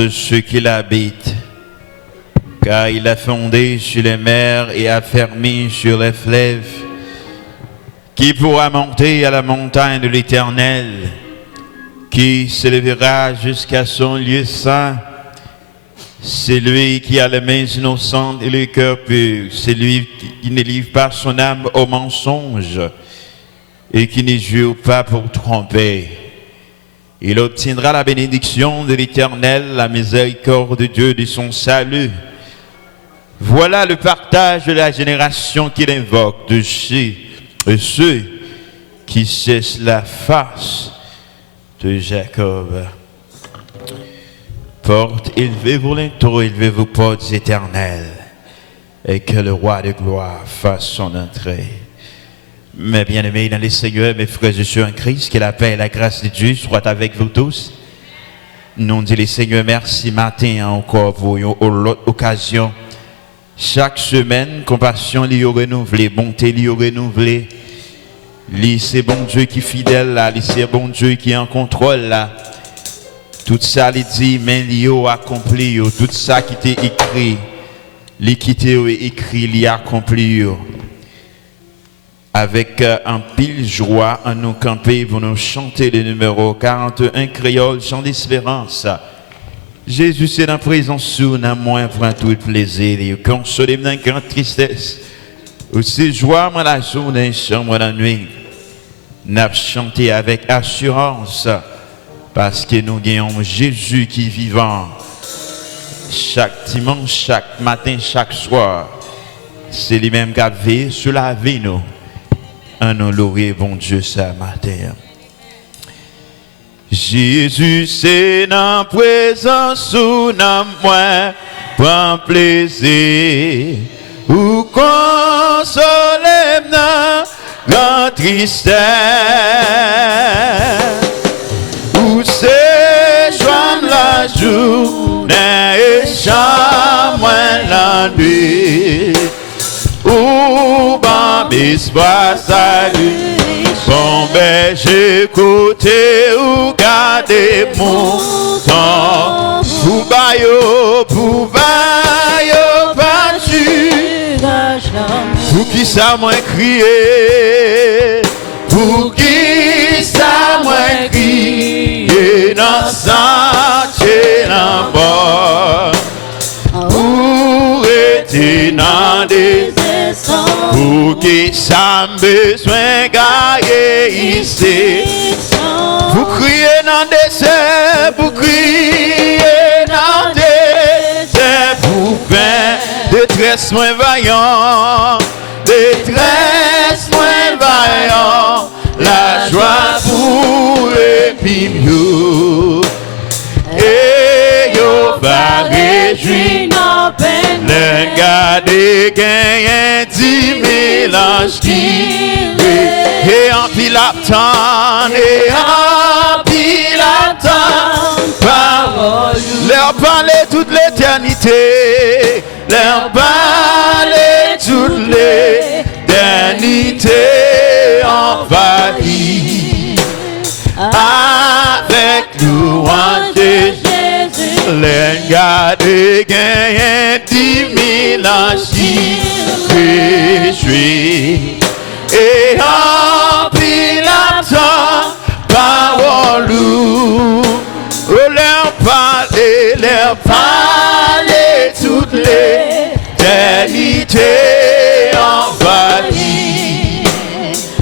de ceux qui l'habitent, car il a fondé sur les mers et affermi sur les fleuves. Qui pourra monter à la montagne de l'Éternel? Qui s'élèvera jusqu'à son lieu saint? C'est lui qui a les mains innocentes et le cœur pur. C'est lui qui ne livre pas son âme au mensonge et qui ne jure pas pour tromper. Il obtiendra la bénédiction de l'Éternel, la miséricorde de Dieu de son salut. Voilà le partage de la génération qu'il invoque, de ceux qui cessent la face de Jacob. Portes élevées vos linteaux, élevez vos portes éternelles, et que le roi de gloire fasse son entrée. Mes bien-aimés dans les Seigneurs, mes frères et sœurs en Christ, que la paix et la grâce de Dieu soient avec vous tous. Nous disons les Seigneurs merci matin encore pour l'autre occasion. Chaque semaine, compassion lui renouvelée, bonté lui renouvelée. C'est bon Dieu qui est fidèle là, c'est bon Dieu qui est en contrôle là. Tout ça, il dit, mais il a accompli, tout ça qui était écrit, l'équité est écrit, il a accompli. Avec un pile joie, à nous camper pour nous chanter le numéro 41 créole, chant d'espérance. Jésus, c'est dans la présence sous, dans moins prend tout le plaisir, et consoler dans une grande tristesse. Aussi, joie, moi, la journée, chambre la nuit. N'a chanté avec assurance, parce que nous gagnons Jésus qui est vivant. Chaque dimanche, chaque matin, chaque soir, c'est lui-même qui a veillé sur la vie, nous. Un nous louer, bon Dieu, ce matin. Jésus, c'est dans la présence où nous moins prend plaisir, ou consoler dans la tristesse, où c'est joindre la journée et chambre la nuit, où bas espoir salut, bon berger côté ou garder mon temps, pour baillot, pas pour qui ça m'a crié, pour qui ça m'a crié, dans sentier en bas, pour être dans des pour qui ça besoin gagner ici, pour crier dans des désert, pour crier dans des désert, pour peine, détresse moins vaillant, détresse moins vaillant, la joie pour les pimiaux, et yo va réjouir nos peines, les garder gagnent 10 000 anges qui et en pile attendent, et en pile attendent, parole, leur parler toute l'éternité, leur parler toute l'éternité envahie, avec louange de Jésus, les garder gagnent 10 000 anges qui réjouissent. Et en pile attend, parole, leur parler toute l'éternité envahie.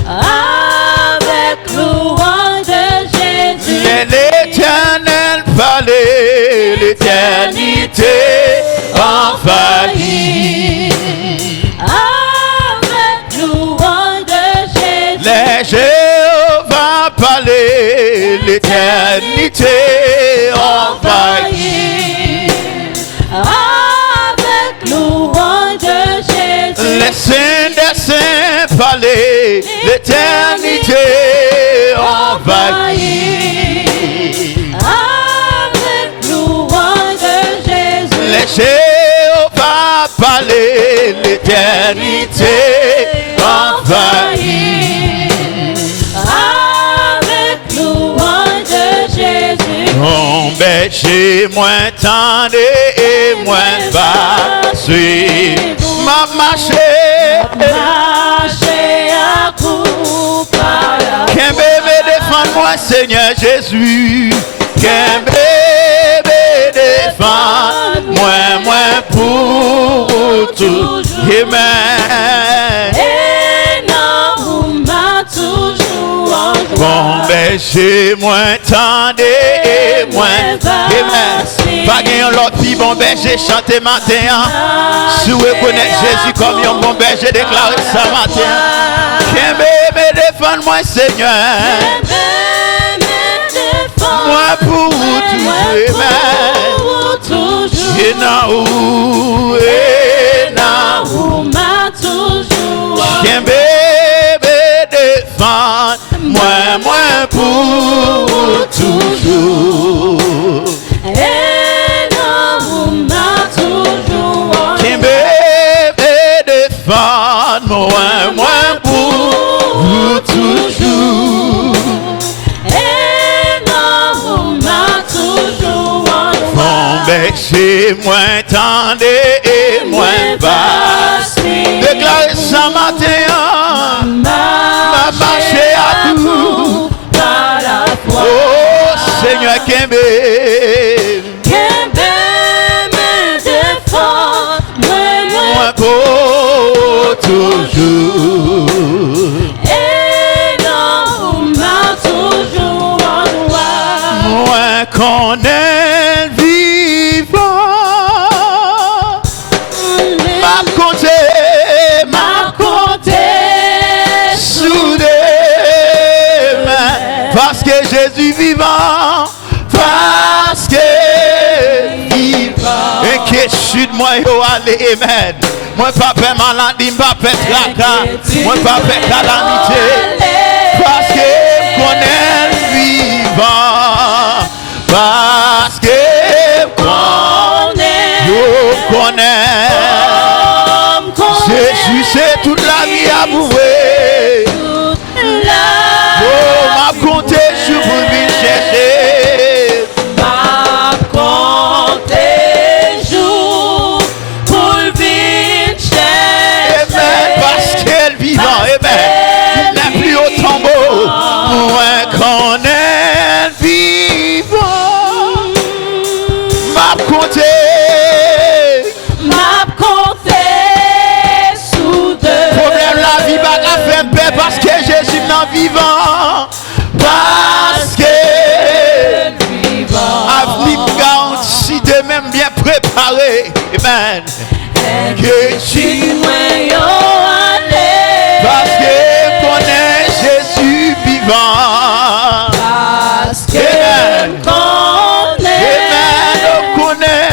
Avec louange de Jésus, L'éternel parlait, l'éternité envahie. Jéhovah parlait, l'éternité envahie. Avec louange de Jésus, Les saints des saints parlaient, l'éternité envahie. avec louange de Jésus, Les Jéhovah parlait, l'éternité envahie. berger, moins tendre et moins bas. Suivre ma marché. Marcher à coup par la Qu'un bébé défende moi, Seigneur Jésus. Qu'un bébé défende moi pour tout. Amen. Et non, vous m'a toujours en joie. Bon berger, moins tendre et moins bas. Amen. Pas gagner l'autre puis bon berger chanter matin. Si vous reconnaissez Jésus comme un bon berger déclaré ce matin. Qu'un bébé défende moi, Seigneur. Moi pour toujours. Et non, m'a toujours. qu'un bébé défende moi pour toujours. Et non, vous m'a toujours. Qu'un bébé défende moi pour toujours. Et non, vous m'a toujours. Mon berger, moins tendre et moins bas. Déclarez ça matin. Ma marché à tout. Par la foi. Oh Seigneur, qu'un bébé. Me défend, Moi pour toujours. et non, vous m'a toujours en joie. Moi qu'on est vivant. Ma compté, M'a compté sous des mains. Parce que Jésus vivant. Parce que vivant. Et que je suis de moi, yo, allez, amen. Moi, pas fait maladie, pas fait tracas. Moi, pas fait calamité. Parce que qu'on est vivant. Parce que on est yo connaît. Jésus, c'est toute la vie à bouer. Oh, m'a compté sur vous venir chercher. Amen, parce qu'elle vivant, amen. Il n'est plus au tombeau. Moi qu'on est vivant. M'a compté. Problème la vie, pas qu'à faire paix parce que Jésus n'est vivant. Parce que avenir garanti de même bien préparé. Amen. Que tu parce que connaît Jésus vivant. Amen. Amen. On connaît.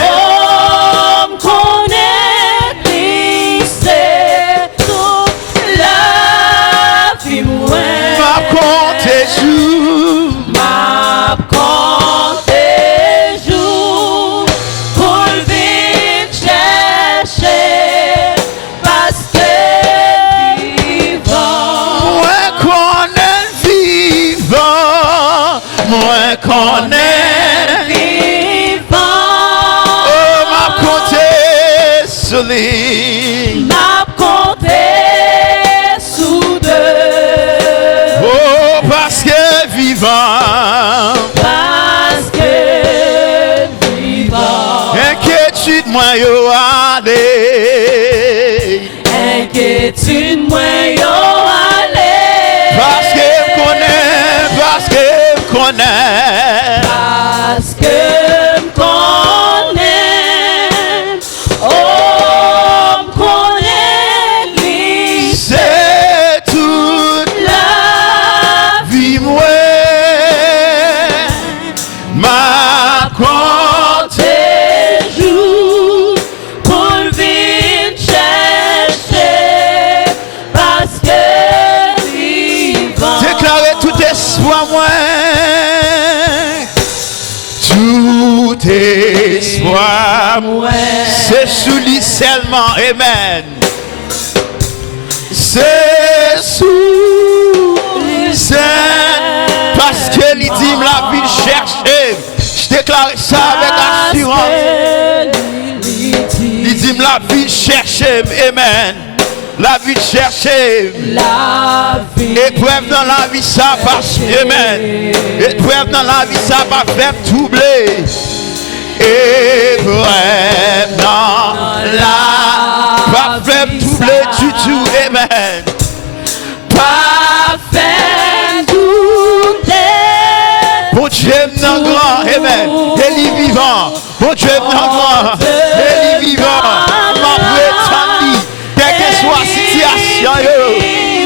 Ma compte jour. Moi qu'on est vivant. Moi qu'on est. Oh, ma compte solide. Oh, parce que vivant. Inquiétude, moi, yo, allez. Inquiétude, moi, yo, allez. Parce que connaît. Parce que m'connais, oh m'connais lui, C'est toute la vie, moi. Ma compte. tes jours pour le vite chercher, parce que vivant. Déclarez tout espoir, moi. Tout espoir, c'est sous lui seulement. Amen. C'est sous lui seul. Parce que il dit la vie chercher. Je Déclarez ça avec assurance. Il dit la vie chercher, amen. La vie chercher. Épreuve dans la vie, ça va, amen. Épreuve dans la vie, ça va faire troubler. Épreuve dans la va faire troubler du tout, amen. Pas faire douter. Bon Dieu m'en grand, amen. Il est vivant. Bon Dieu m'en grand, il est vivant. Ma prétendue, quelle que soit la situation,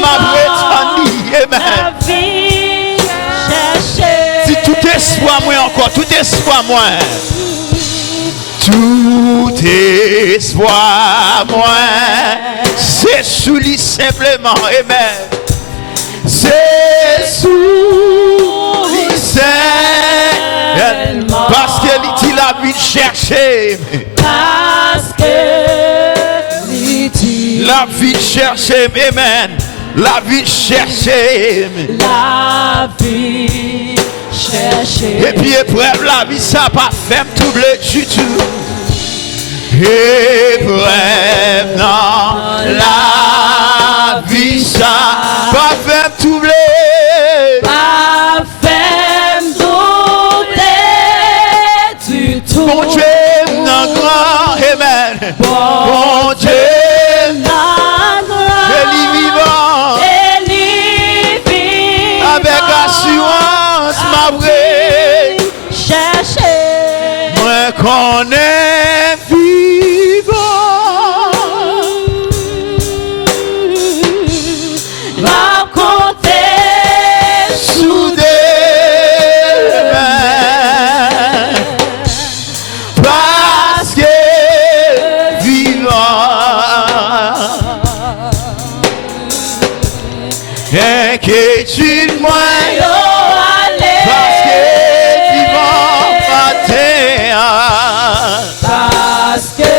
ma prétendue, amen. Si tout espoir moi encore, tout espoir moi. Tout espoir moi, c'est sous lui simplement, amen. C'est sous lui simplement. Parce qu'il dit la vie chercher. Parce que la vie chercher, amen. La vie chercher. La vie chercher. Et puis épreuve la vie, ça pas fait me troubler du tout. Épreuve dans la vie, ça pas fait me troubler. Pas fait me douter du tout. Bon Dieu, non grand, amen. Bon Dieu, avec assurance, ma vraie. Chercher. Moi qu'on est vivant. Va compter Sous des mains. Parce que vivant. Inquiétude moi. Parce que vivant matin. Parce que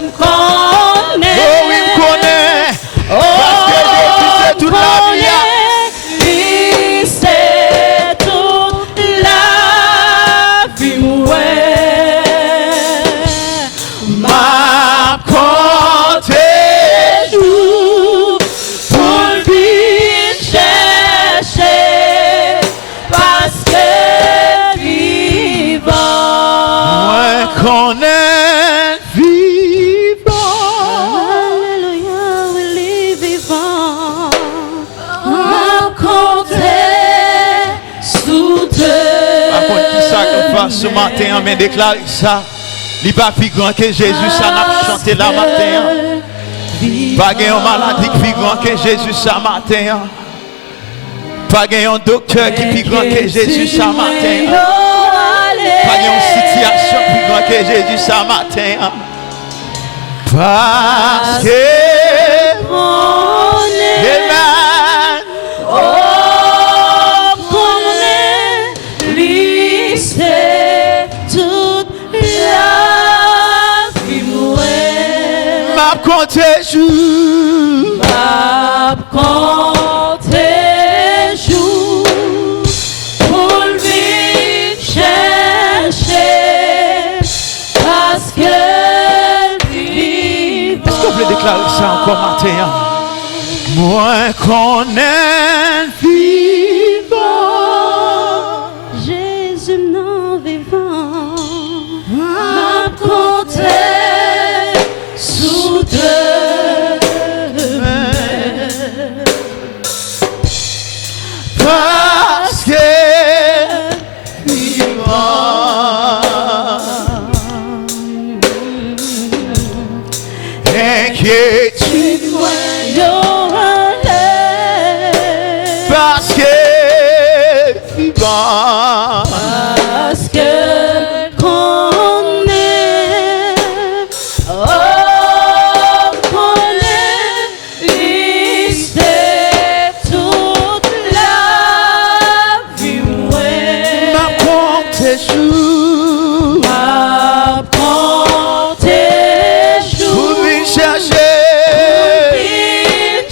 me connaît. Oh oui, me connaît. Parce que Jésus c'est toute la vie. Lui, c'est toute la vie. Ma compte jour Pour lui chercher. Parce que vivant. moi qu'on est vivant. Alléluia, il est vivant. Ma compter sous Par contre, qui ça qu'on terre. fasse ce matin, mais déclare ça. Il n'est pas plus grand que Jésus, ça n'a chanté la matin. Pas gagne une maladie qui plus grand que Jésus, ça matin. Pas gagne un docteur qui plus grand que Jésus, ça matin. Pas gagne une situation plus grand que Jésus, ça matin. Parce que, amen. Oh, connaît, lui, c'est toute la vie. Ma compte jour. Ma compter jour pour lui chercher. Parce que vivant. Est-ce qu'on peut déclarer ça encore matin? Moi qu'on est vivant. Jésus non vivant. Ma compter sous deux mains. Parce que vivant. Inquiétude Moi, yo, allez. parce que vivant. Parce que qu'on est, oh, qu'on est, lui, c'est toute la vie. Ma compte jour. Ma compter jour, Pour me chercher. lui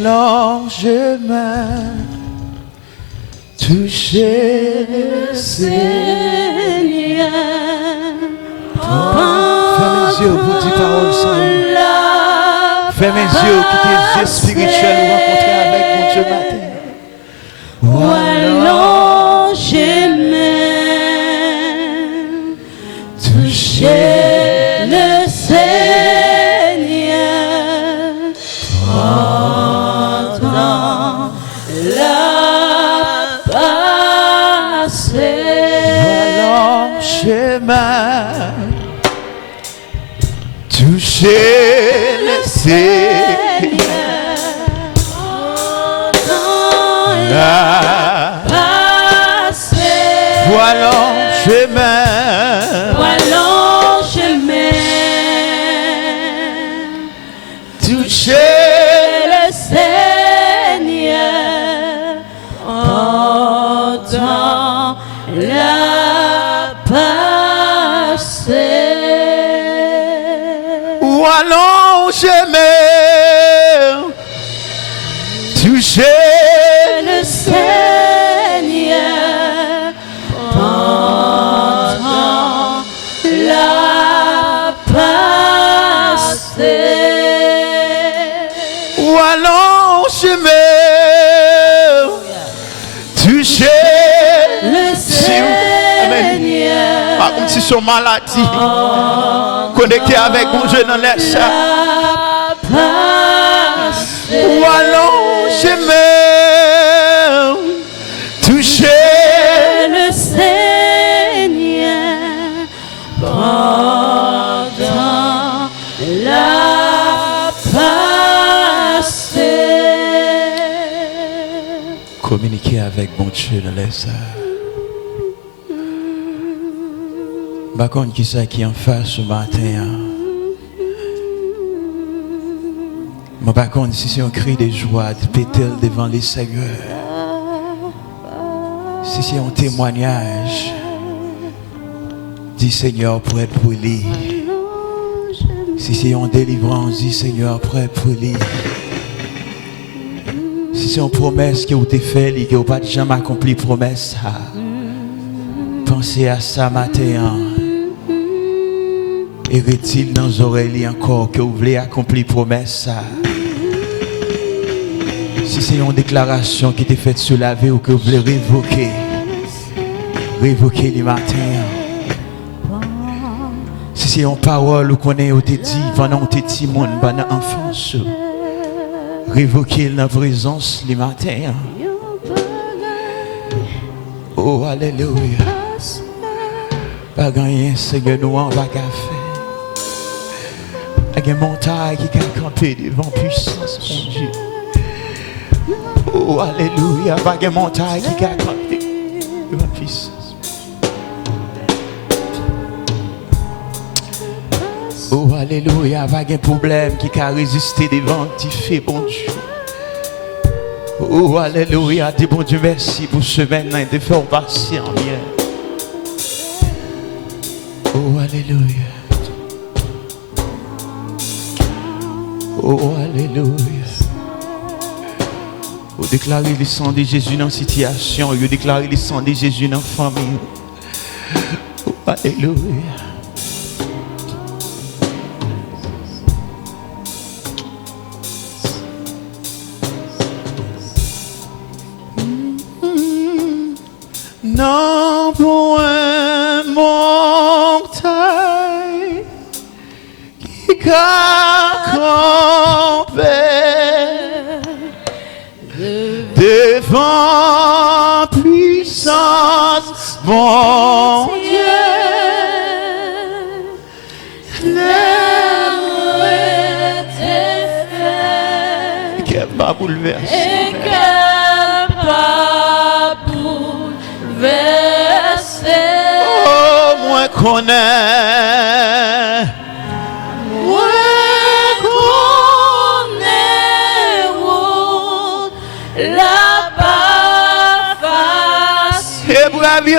alors je m'aime, toucher le Seigneur. Fermez les yeux pour dire parole sans lui. Fermez les yeux, quittez les yeux spirituels, rencontrer avec mon Dieu matin. Alors je m'aime, toucher le Seigneur pendant la passée. Alors je m'aime, toucher le Seigneur pendant la passée. voilà je m'aime, Alors je m'aime, toucher le Seigneur pendant la passée. ou alors je m'aime, toucher Le Seigneur pendant la passée. ou alors je m'aime, toucher Le Seigneur pas comme si son maladie connecté avec mon Dieu dans les chats. la passée. Ou alors je m'aime, toucher Le Seigneur pendant la passée. communiquer avec mon Dieu dans les chats. Par contre, qui c'est qui en face ce matin? Mais par contre, si c'est un cri de joie, de pétale devant les seigneurs, si c'est un témoignage, dis Seigneur, prêt pour lui. Si c'est une délivrance, dis Seigneur, prêt pour lui. Si c'est une promesse que vous avez faite, que vous n'avez pas jamais accompli promesse, pensez à ça matin. Et retire dans les oreilles encore que vous voulez accomplir promesse. Si c'est une déclaration qui était faite sur la vie ou que vous voulez révoquer le matin. Si c'est une parole qu'on a été dit pendant que tu monde pendant l'enfance, révoquer la présence le matin. Oh, alléluia. Pas gagner, Seigneur, nous en va faire. Il y a une montagne qui a campé devant puissance, mon Dieu. Oh, alléluia. Il y a une montagne qui a campé devant puissance. Oh, alléluia. Il y a un problème qui a résisté devant tes faits, bon Dieu. Oh, alléluia. Dis bon Dieu, merci pour ce maintenant de faire patient, bien. Oh, alléluia. Oh, alléluia. Vous déclarez le sang de Jésus dans la situation. Vous déclarez le sang de Jésus dans la famille. Oh, alléluia. Non, pour un mortel qui a campé devant puissance, mon Dieu, N'aimerait fait qui m'a bouleversé. et que pas bouleversé. Oh, moi connais. La pas facile. Et bravio.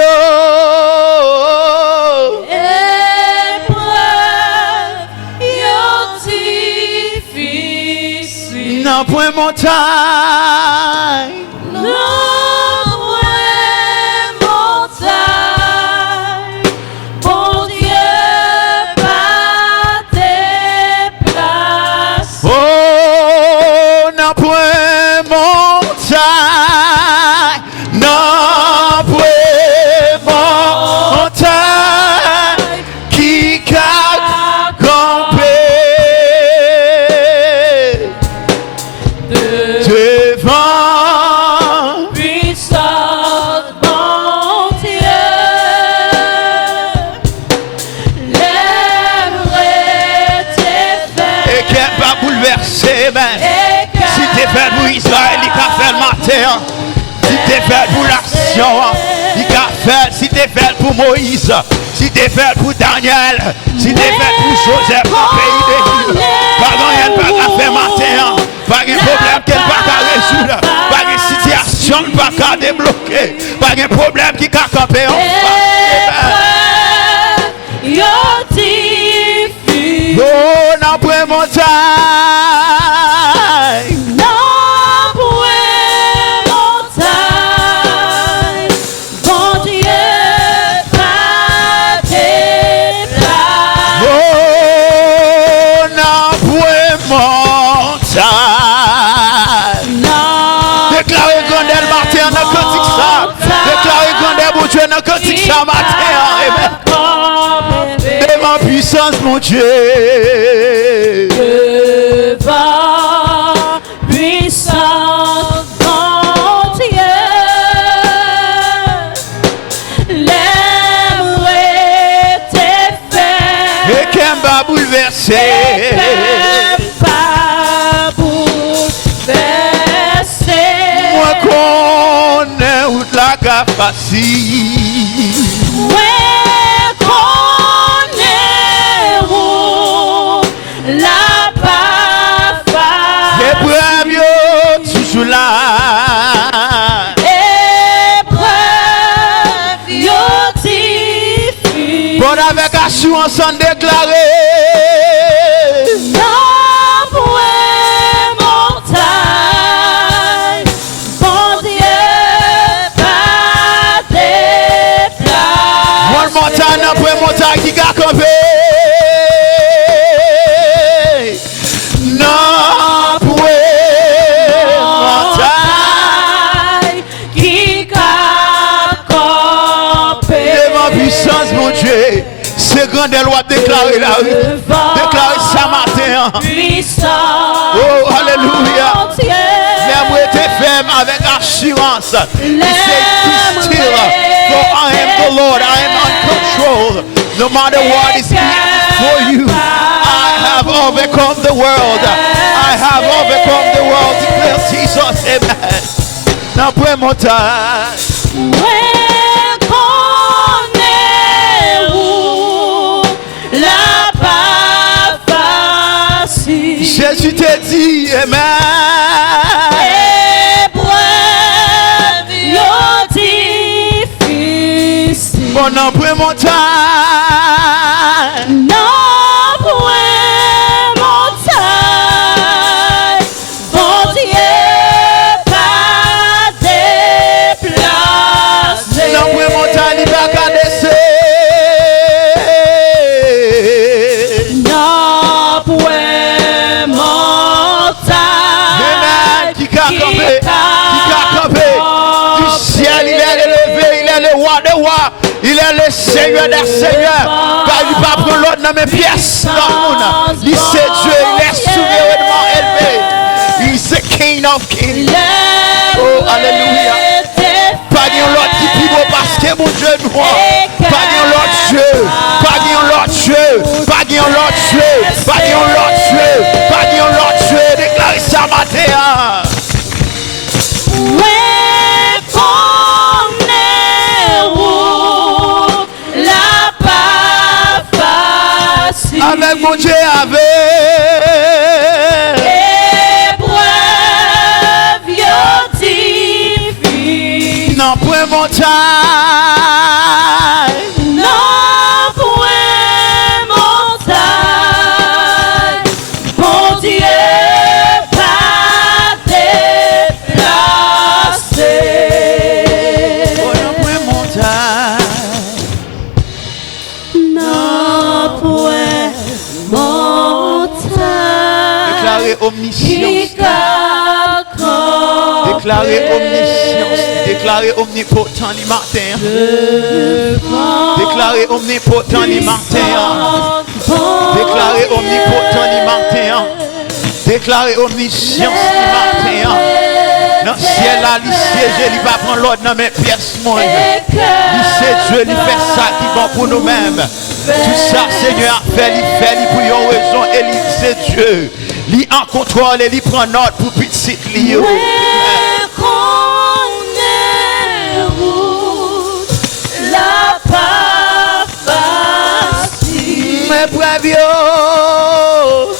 Épreuve, yo difficile. Non, point mon montagne. Non, point montagne. Bon Dieu, pas déplace. Oh, non point montagne. Non point montagne. Qui a campé devant. Puissance, bon Dieu, lèverait tes fers. Et qui va bouleverser, ben. Si t'es fait pour Israël, il a fait le matin. Si t'es fait pour l'action, il a fait. Si t'es fait pour Moïse, si t'es fait pour Daniel, si t'es fait pour Joseph, au pays des Dieux. Pas rien pas qu'à faire matin. Pas de problème qu'elle pas qu'à résoudre. Pas de situation pas qu'à débloquer. Pas de problème qui qu'à camper en face. Oh, non, point montagne. Non, point montagne. Bon Dieu, pas déplace. Oh, non, point montagne. Non, Déclarez grandeur Martin dans le cantique ça. Déclarez grandeur mon Dieu dans le cantique ça matin. Amen. Devant puissance mon Dieu. devant puissance, bon Dieu, lèverait tes fers. Et qu'elle va bouleverser. Pas bouleverser. Moi connais où la capacité. Ouais, connais où la baffe. Épreuve yo toujours là. Épreuve yo difficile. Bon avec assurance en déclaré. Non, point montagne. Bon Dieu, pas déplace. Mon montagne, non point montagne qui a campé. Non point montagne. Qui a campé. Devant puissance mon Dieu. C'est grand des lois déclarées là. Déclaré ça matin. Puissant. Oh, alléluia. Mon Dieu. Même été ferme avec assurance. He said, be still, for I am the Lord. I am in control. No matter what is for you, I have overcome the world. I have overcome the world. Declare Jesus, amen. Now pray more time. Ouais, connais-vous la pas facile. Jésus t'a dit, amen. Épreuve yo difficile. Bon, now pray more time. Non, point montagne. Bon Dieu, pas déplacer. Non pray more time, il va qu'à descendre. Non, point montagne. Amen. Qui a campé du ciel, il est élevé, il est le roi des rois, il est le Seigneur des seigneurs. Car il va prendre l'autre dans mes pièces dans le monde. Il c'est Dieu, il est souverainement élevé. Il est King of Kings. Oh, alléluia. Pas de l'autre qui plus beau parce que mon Dieu est moi. Pas de l'autre Dieu, pas de l'autre Dieu, pas de l'autre Dieu, pas de l'autre Dieu, pas de l'autre Dieu. Déclarez ça matin. Ouais, connais-vous la pas facile. Avec mon Dieu, avec. Épreuve yo difficile. Non, point montagne. Non, point montagne. Bon Dieu, pas déclarer omniscience, déclarer omnipotent le matin. Déclarer omnipotent le matin. Déclarer omnipotent le matin. Déclarer omniscience le matin. Dans le ciel là, il siège, il va prendre l'ordre dans mes pièces. Il sait Dieu, il fait ça qui est bon pour nous-mêmes. Tout ça, Seigneur, il fait pour une raison. Et il sait Dieu. Il en contrôle et il prend note pour petit Lio. La pas facile. Mes bravios.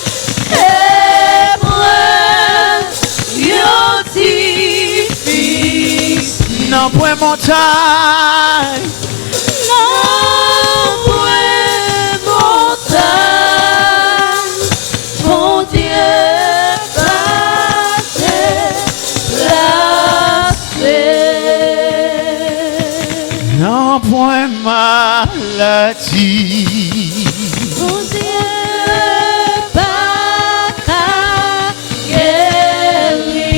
Non point montagne, non point montagne, mon Dieu va te placer. non point maladie, Mon Dieu va te guérir.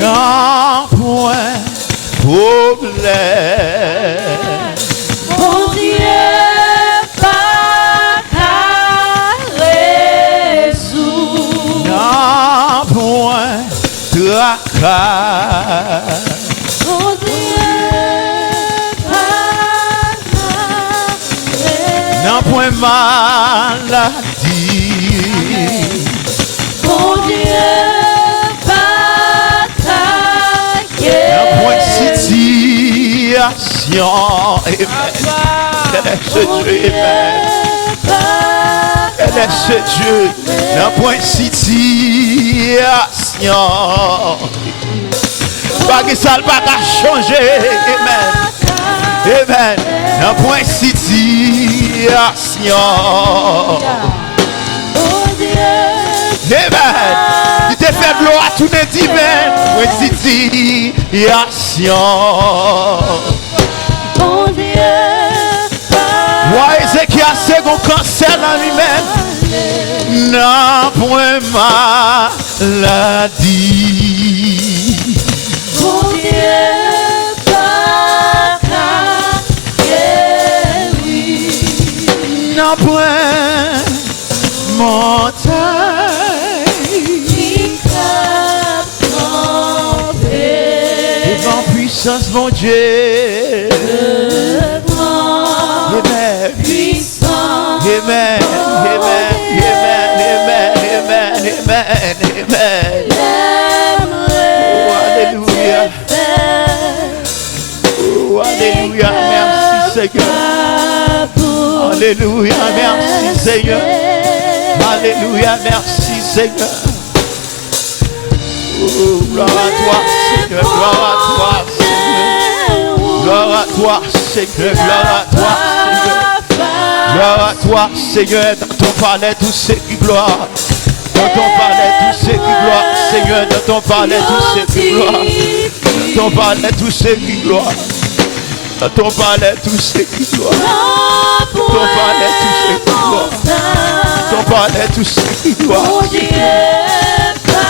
non point problème, Mon Dieu va te résoudre. non point tracas, Mon Dieu va te non point maladie, Mon Dieu va te non point guérir. situation. Amen. Elle est ce Dieu, amen. Elle est ce Dieu, d'un point de situation. Pas que ça ne va pas changer. Amen. Amen. D'un point de situation. Amen. Il te fait gloire à tous les divins. Point de situation. Mon Dieu Moi, Ézéchiel, c'est qu'on cancer dans lui-même. Non, point maladie. Mon Dieu va te guérir. Non, point montagne. Il t'a trompé. Devant puissance, mon Dieu. Amen. Puissant. Amen. Amen. Amen. Amen. Amen. Amen. Oh, alléluia. Oh, alléluia. Merci, Seigneur. Alléluia. Merci, Seigneur. Alléluia. Merci, Seigneur. Oh, gloire à toi, Seigneur. Gloire à toi, Seigneur. Gloire à toi, Seigneur. Gloire à toi, Seigneur. Gloire à toi, Seigneur. Dans ton palais, tout c'est qui gloire. Dans ton palais, tout c'est qui gloire. Seigneur, dans ton palais, tout c'est qui gloire. Dans ton palais, tout c'est qui gloire. Dans ton palais, tout c'est qui gloire. Dans ton palais, tout c'est qui gloire. Dans ton palais, tout c'est qui gloire.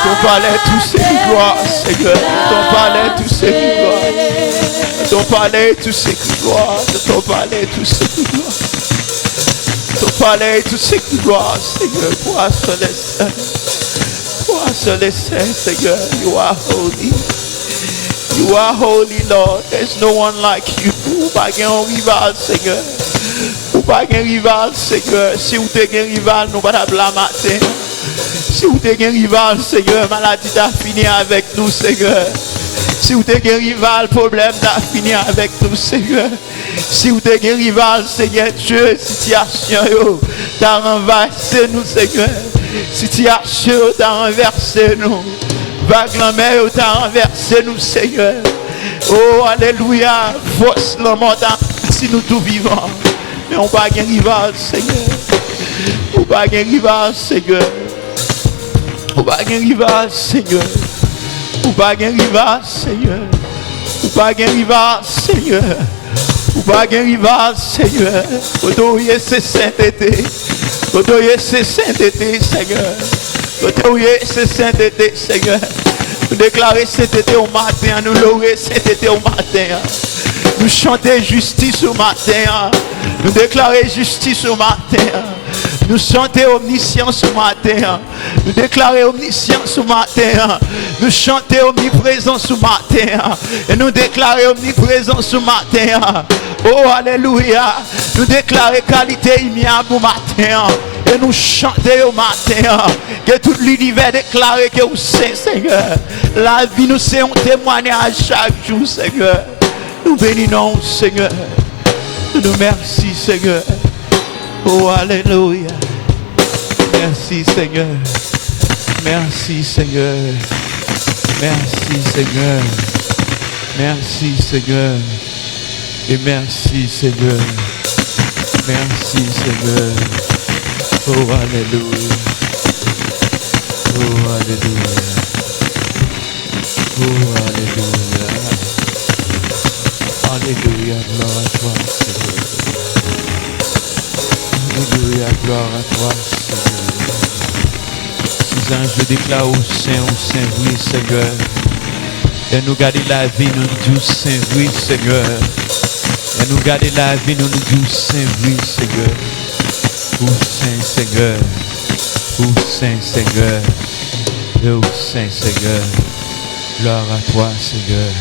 Ton palais, tout c'est qui gloire, Seigneur. Ton palais, tout c'est qui gloire. Ton palais, tout c'est qui gloire. Ton palais, tout c'est qui gloire. Ton palais, tout c'est qui gloire, Seigneur. Toi seul est saint. Toi seul est saint, Seigneur. You are holy. You are holy, Lord. There's no one like you. Ou pas un rival, Seigneur. Ou pas un rival, Seigneur. Si vous êtes un rival, nous ne pouvons pas blâmer. Si vous êtes un rival, Seigneur, maladie t'a fini avec nous, Seigneur. Si vous êtes un rival, problème t'a fini avec nous, Seigneur. Si vous êtes un rival, Seigneur Dieu, situation t'a renversé nous, Seigneur. Situation t'a renversé nous. Vague la mer t'a renversé nous, Seigneur. Oh, alléluia. Force la montagne, si nous tout vivons. Mais on pas un rival, Seigneur. On pas un rival, Seigneur. Ou pas un rival, Seigneur. Ou pas un rival, Seigneur. Ou pas un rival, Seigneur. Ou pas un rival, Seigneur. Odoye c'est sainteté. Odoye c'est sainteté, Seigneur. Odoye c'est sainteté, Seigneur. Nous déclarer cet été au matin, nous louer cet été au matin. Nous chanter justice au matin. Nous déclarer justice au matin. Nous chanter omniscience au matin. Nous déclarer omniscience au matin. Nous chanter omniprésence au matin. Et nous déclarer omniprésence au matin. Oh, alléluia. Nous déclarer qualité immuable au matin. Et nous chanter au matin. Que tout l'univers déclare que vous savez, Seigneur. La vie nous c'est un témoignage chaque jour, Seigneur. Nous bénissons, Seigneur. Nous merci, Seigneur. Oh, alléluia. Merci, Seigneur. Merci, Seigneur. Merci, Seigneur. Merci, Seigneur. Et merci, Seigneur. Merci, Seigneur. Oh, alléluia. Oh, alléluia. Oh, alléluia. Alléluia, gloire à toi, Seigneur. Alléluia, gloire à toi, Seigneur. Six ans, je déclare au Saint, oui, Seigneur. Et nous garder la vie, nous disons Saint, oui, Seigneur. Et nous garder la vie, nous disons Saint, oui, Seigneur. Ô Saint Seigneur, ô Saint Seigneur, ô Saint Seigneur. Gloire à toi, Seigneur.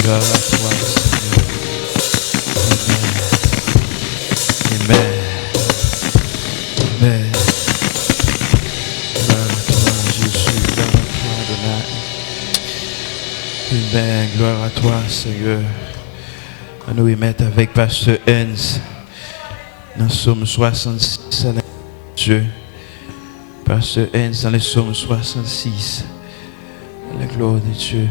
Gloire à toi, Seigneur. Amen. Amen. Amen. Gloire à toi, Jésus. Gloire à toi, Adonai. Amen. Gloire à toi, Seigneur. On nous y mettre avec Pasteur Hans. Dans le psaume 66, à la Dieu. Pasteur Hans dans le psaume 66. À la gloire de Dieu.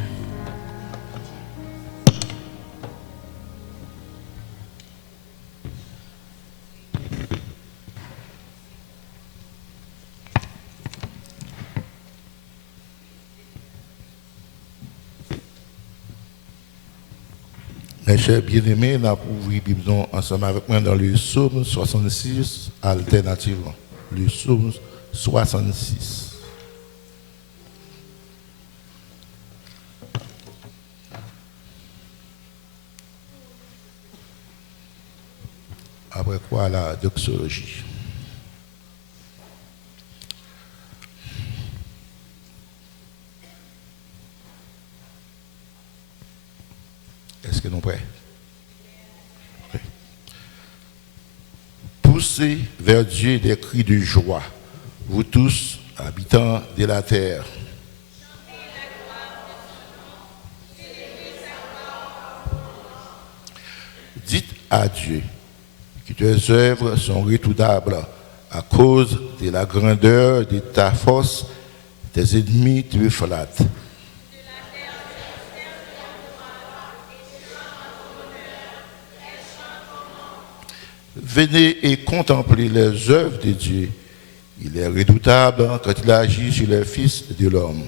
Mes chers bien-aimés, nous avons ouvert la Bible ensemble avec moi dans le psaume 66, alternative. Le psaume 66. Après quoi, la doxologie. Est-ce que nous sommes prêts? Oui. Poussez vers Dieu des cris de joie, vous tous, habitants de la terre. Dites à Dieu que tes œuvres sont redoutables à cause de la grandeur de ta force, tes ennemis te flattent. Venez et contemplez les œuvres de Dieu. Il est redoutable quand il agit sur les fils de l'homme.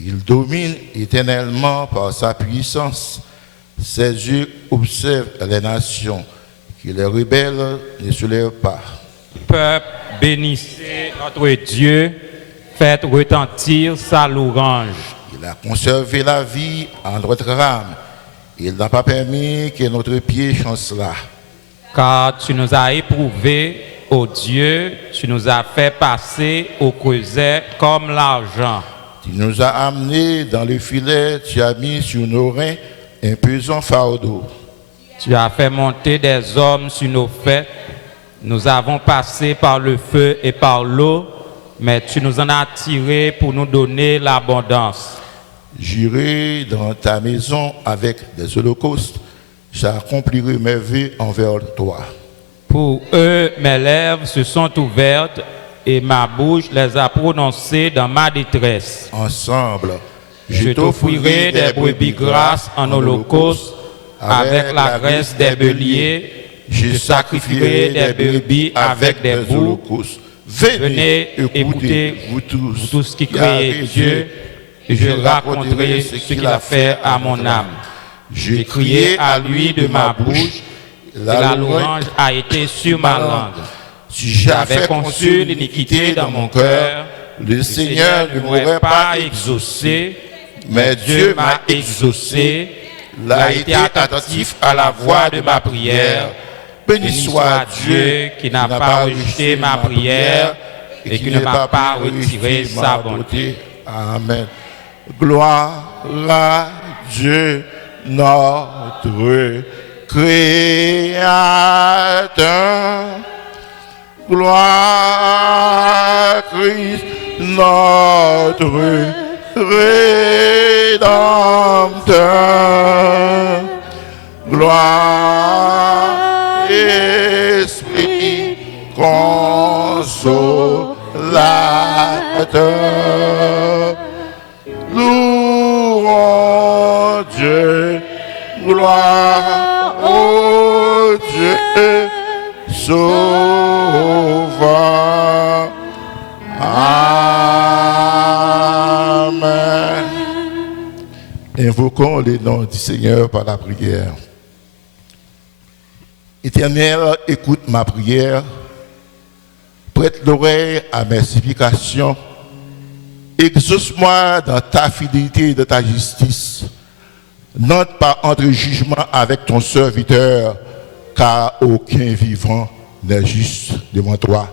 Il domine éternellement par sa puissance. Ses yeux observent les nations, que les rebelles ne se lèvent pas. Peuple, bénissez notre Dieu. Faites retentir sa louange. Il a conservé la vie en notre âme. Il n'a pas permis que notre pied chancela. Car tu nous as éprouvés, ô Dieu, tu nous as fait passer au creuset comme l'argent. Tu nous as amenés dans le filet, tu as mis sur nos reins un pesant fardeau. Tu as fait monter des hommes sur nos fêtes. Nous avons passé par le feu et par l'eau. Mais tu nous en as tirés pour nous donner l'abondance. J'irai dans ta maison avec des holocaustes. J'accomplirai mes vœux envers toi. Pour eux, mes lèvres se sont ouvertes et ma bouche les a prononcées dans ma détresse. Ensemble, je t'offrirai des brebis grasses en holocauste avec la graisse des béliers. Je sacrifierai des brebis avec des boucs. Venez, écoutez, vous tous qui créez Dieu, et je raconterai ce qu'il a fait à mon âme. J'ai crié à lui de ma bouche, et la louange a été sur ma langue. Si J'avais conçu l'iniquité dans mon cœur, le Seigneur ne m'aurait pas exaucé, mais Dieu m'a exaucé. Il a été attentif à la voix de ma prière. Béni soit Dieu qui n'a pas rejeté ma prière et qui ne m'a pas retiré sa bonté. Amen. Gloire à Dieu, notre Créateur. Gloire à Christ, notre Rédempteur. Gloire, Esprit consolateur. Louons Dieu, gloire au Dieu sauveur. Amen. Invoquons les noms du Seigneur par la prière. Éternel, écoute ma prière, prête l'oreille à mes supplications, exauce-moi dans ta fidélité et de ta justice. N'entre pas entre jugement avec ton serviteur, car aucun vivant n'est juste devant toi.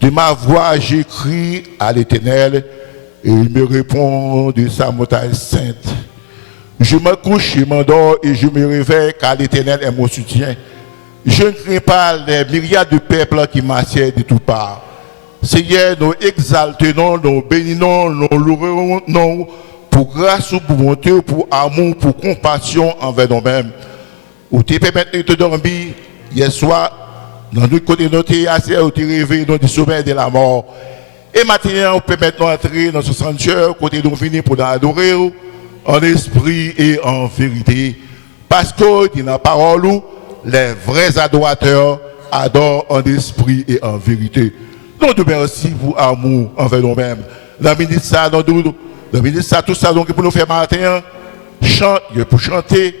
De ma voix, j'écris à l'Éternel, et il me répond de sa montagne sainte. Je me couche et m'endors et je me réveille car l'Éternel est mon soutien. Je ne crains pas les myriades de peuples qui m'assiedent de toutes parts. Seigneur, nous exaltons, nous bénissons, nous louons pour grâce, pour bonté, pour amour, pour compassion envers nous-mêmes. Où tu peux maintenant te dormir hier soir, dans notre côté, nous t'es réveillé dans le sommeil de la mort. Et maintenant, on peut maintenant entrer dans ce sanctuaire, côté nous venir pour l'adorer en esprit et en vérité. Parce que dans la parole, les vrais adorateurs adorent en esprit et en vérité. Nous te remercions pour amour envers nous-mêmes. Dans le ministre, ça, tout ça donc pour nous faire matin, chant, pour chanter,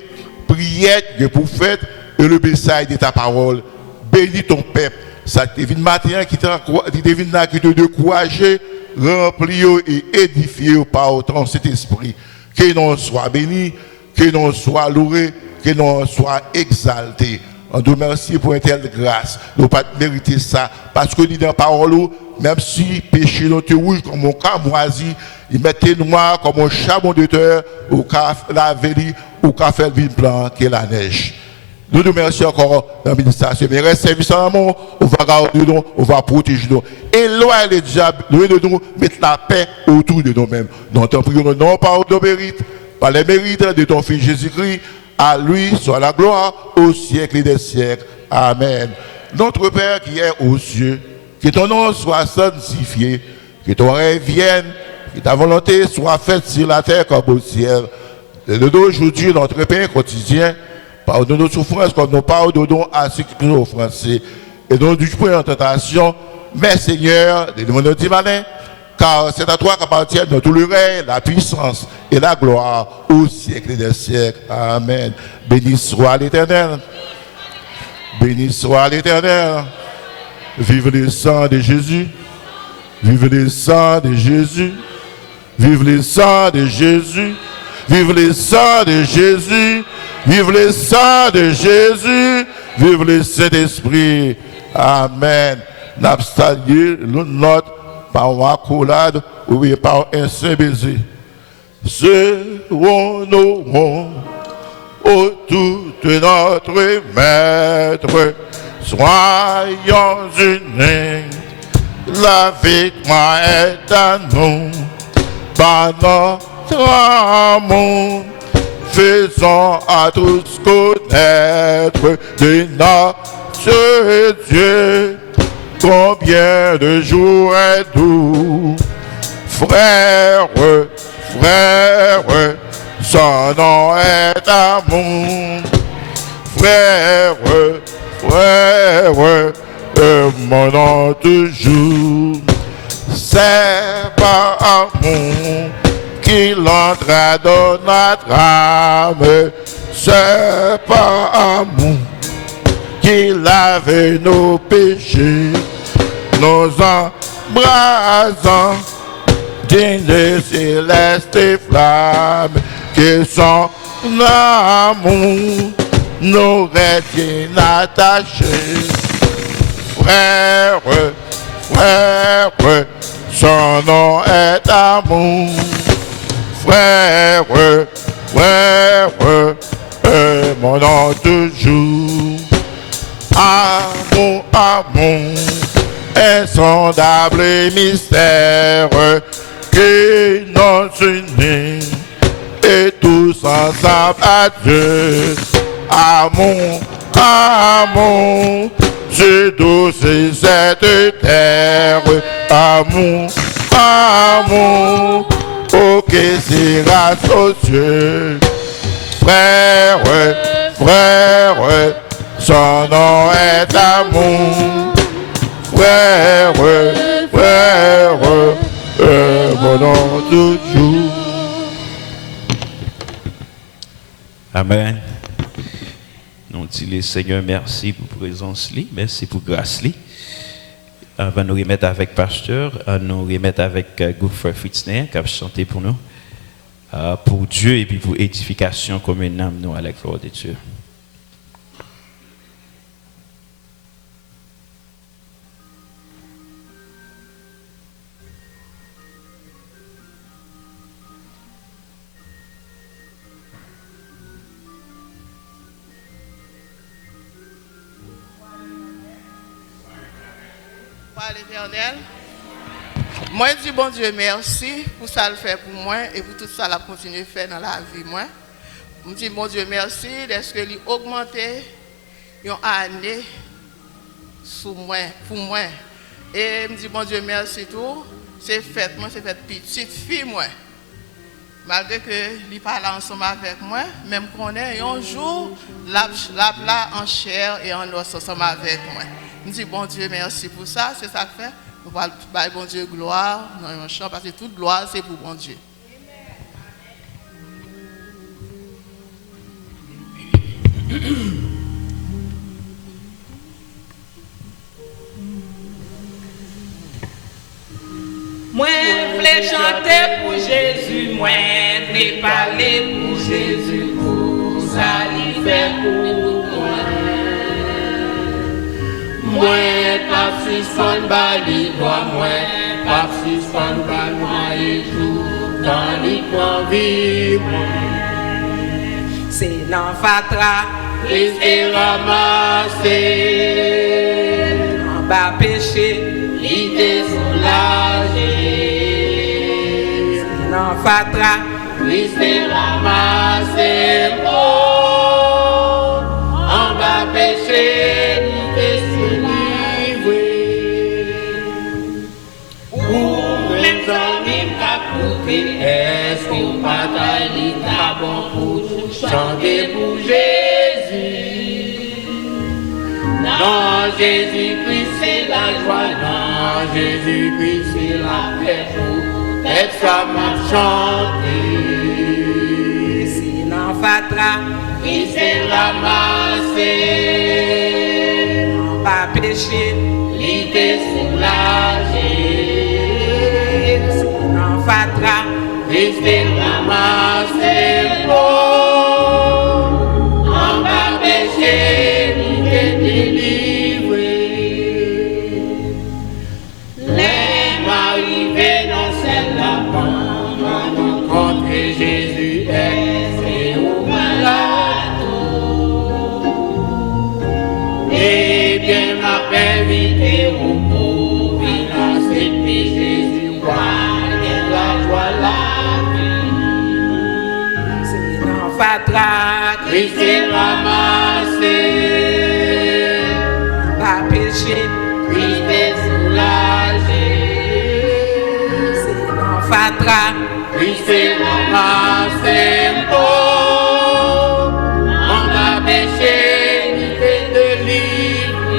prière, pour faire, et le message de ta parole. Bénis ton peuple. Ça te vient matin qui te décourage, rempli et édifié par ton Saint-Esprit. Que nous soit bénis, que nous soit loués, que nous soit exaltés. On te remercie pour une telle grâce. Nous ne pouvons pas mériter ça. Parce que dans la parole, même si péché nous te rouge comme un camoisi, il mettait noir comme un charbon de terre, ou la véli, ou faire le blanc qui est la neige. Nous nous remercions encore dans l'administration. Mais reste service en amour, on va garder nous, on va protéger nous. Et loin les diables, loin de nous, mettre la paix autour de nous-mêmes. Nous t'en prions non par nos mérites, par les mérites de ton Fils Jésus-Christ. À lui soit la gloire au siècle des siècles. Amen. Notre Père qui est aux cieux, que ton nom soit sanctifié, que ton règne vienne, que ta volonté soit faite sur la terre comme au ciel. Et de nous aujourd'hui, notre pain quotidien, pardonne nos souffrances comme nous pardonnons à ceux qui nous offensent. Et nous du point en tentation, mais Seigneur, délivre-nous du malin, car c'est à toi qu'appartiennent tout le règne, la puissance et la gloire au siècle des siècles. Amen. Béni soit l'Éternel. Béni soit l'Éternel. Vive le sang de Jésus. Vive le sang de Jésus. Vive le sang de Jésus. Vive le sang de Jésus. Vive le sang de Jésus. Vive le Saint-Esprit. Amen. N'abstalier notre par une accolade ou par un saint baiser. Serons-nous autour de notre Maître. Soyons unis. La victoire est à nous. Par notre amour. Faisons à tous connaître de notre Dieu. Combien de jours est doux, frère, frère, son nom est amour. Frère, frère, mon nom toujours. C'est par amour qu'il entra dans notre âme. C'est par amour qui lave nos péchés, nos embrasant d'une céleste flamme, que son amour nous retient attachés. Frère, frère, son nom est amour. Frère, frère, mon nom toujours. Amour, amour, insondable mystère qui nous unit et tous ensemble à Dieu. Amour, amour, c'est douce cette terre. Amour, amour, oh que c'est grâce aux cieux. Frère, frère, son nom est amour. Frère, frère, mon nom toujours. Amen. Nous disons, Seigneur, merci pour présence, merci pour grâce. On va nous remettre avec pasteur, nous remettre avec groupe Frère Fritzner qui a chanté pour nous, pour Dieu et puis pour édification comme une âme, nous, à la gloire de Dieu. Par l'Éternel, moi je dis bon Dieu merci pour ça le fait pour moi et pour tout ça la continuer à faire dans la vie moi. Je dis bon Dieu merci d'être que lui augmenté une année sous moi pour moi et je dis bon Dieu merci tout c'est fait moi c'est fait petite fille moi. Malgré que lui parle ensemble avec moi, même qu'on est un jour là en chair et en os ensemble avec moi. Je dis bon Dieu merci pour ça, c'est ça que fait. Nous parlons bon Dieu gloire dans un chant parce que toute gloire c'est pour bon Dieu. Moi, je voulais chanter pour Jésus, moi, je voulais parler pour Jésus, pour ça, il fait pour moi. Moi, pas suspendre, bali, moi, pas suspendre, moi, et tout, dans les points vivre. C'est dans Fatra, Christ est ramassé, en bas péché, l'idée soulagée. Non, Fatra, Christ est ramassé, oh, en bas péché, l'idée délivré. Ou les amis capoutés, est-ce qu'on bataille bon pour chanter pour Jésus? Non, Jésus-Christ c'est la joie, non, Jésus-Christ c'est la paix pour être ça m'a chanté. Sinon Fatra, Christ est ramassé, on va pécher, l'idée soulagée. Sinon Fatra, Christ est ramassé, oh, on va pécher, l'idée délivrée. Les m'arrivés dans celle-là, pendant contre Jésus est, c'est au bateau. Eh bien, ma invité au pour financer, puis Jésus, la joie, la vie. C'est dans Fatra, Christ est ramassé, pas péché, Christ est soulagé. C'est dans Fatra, Christ est ramassé, oh, on va péché, il est délivré.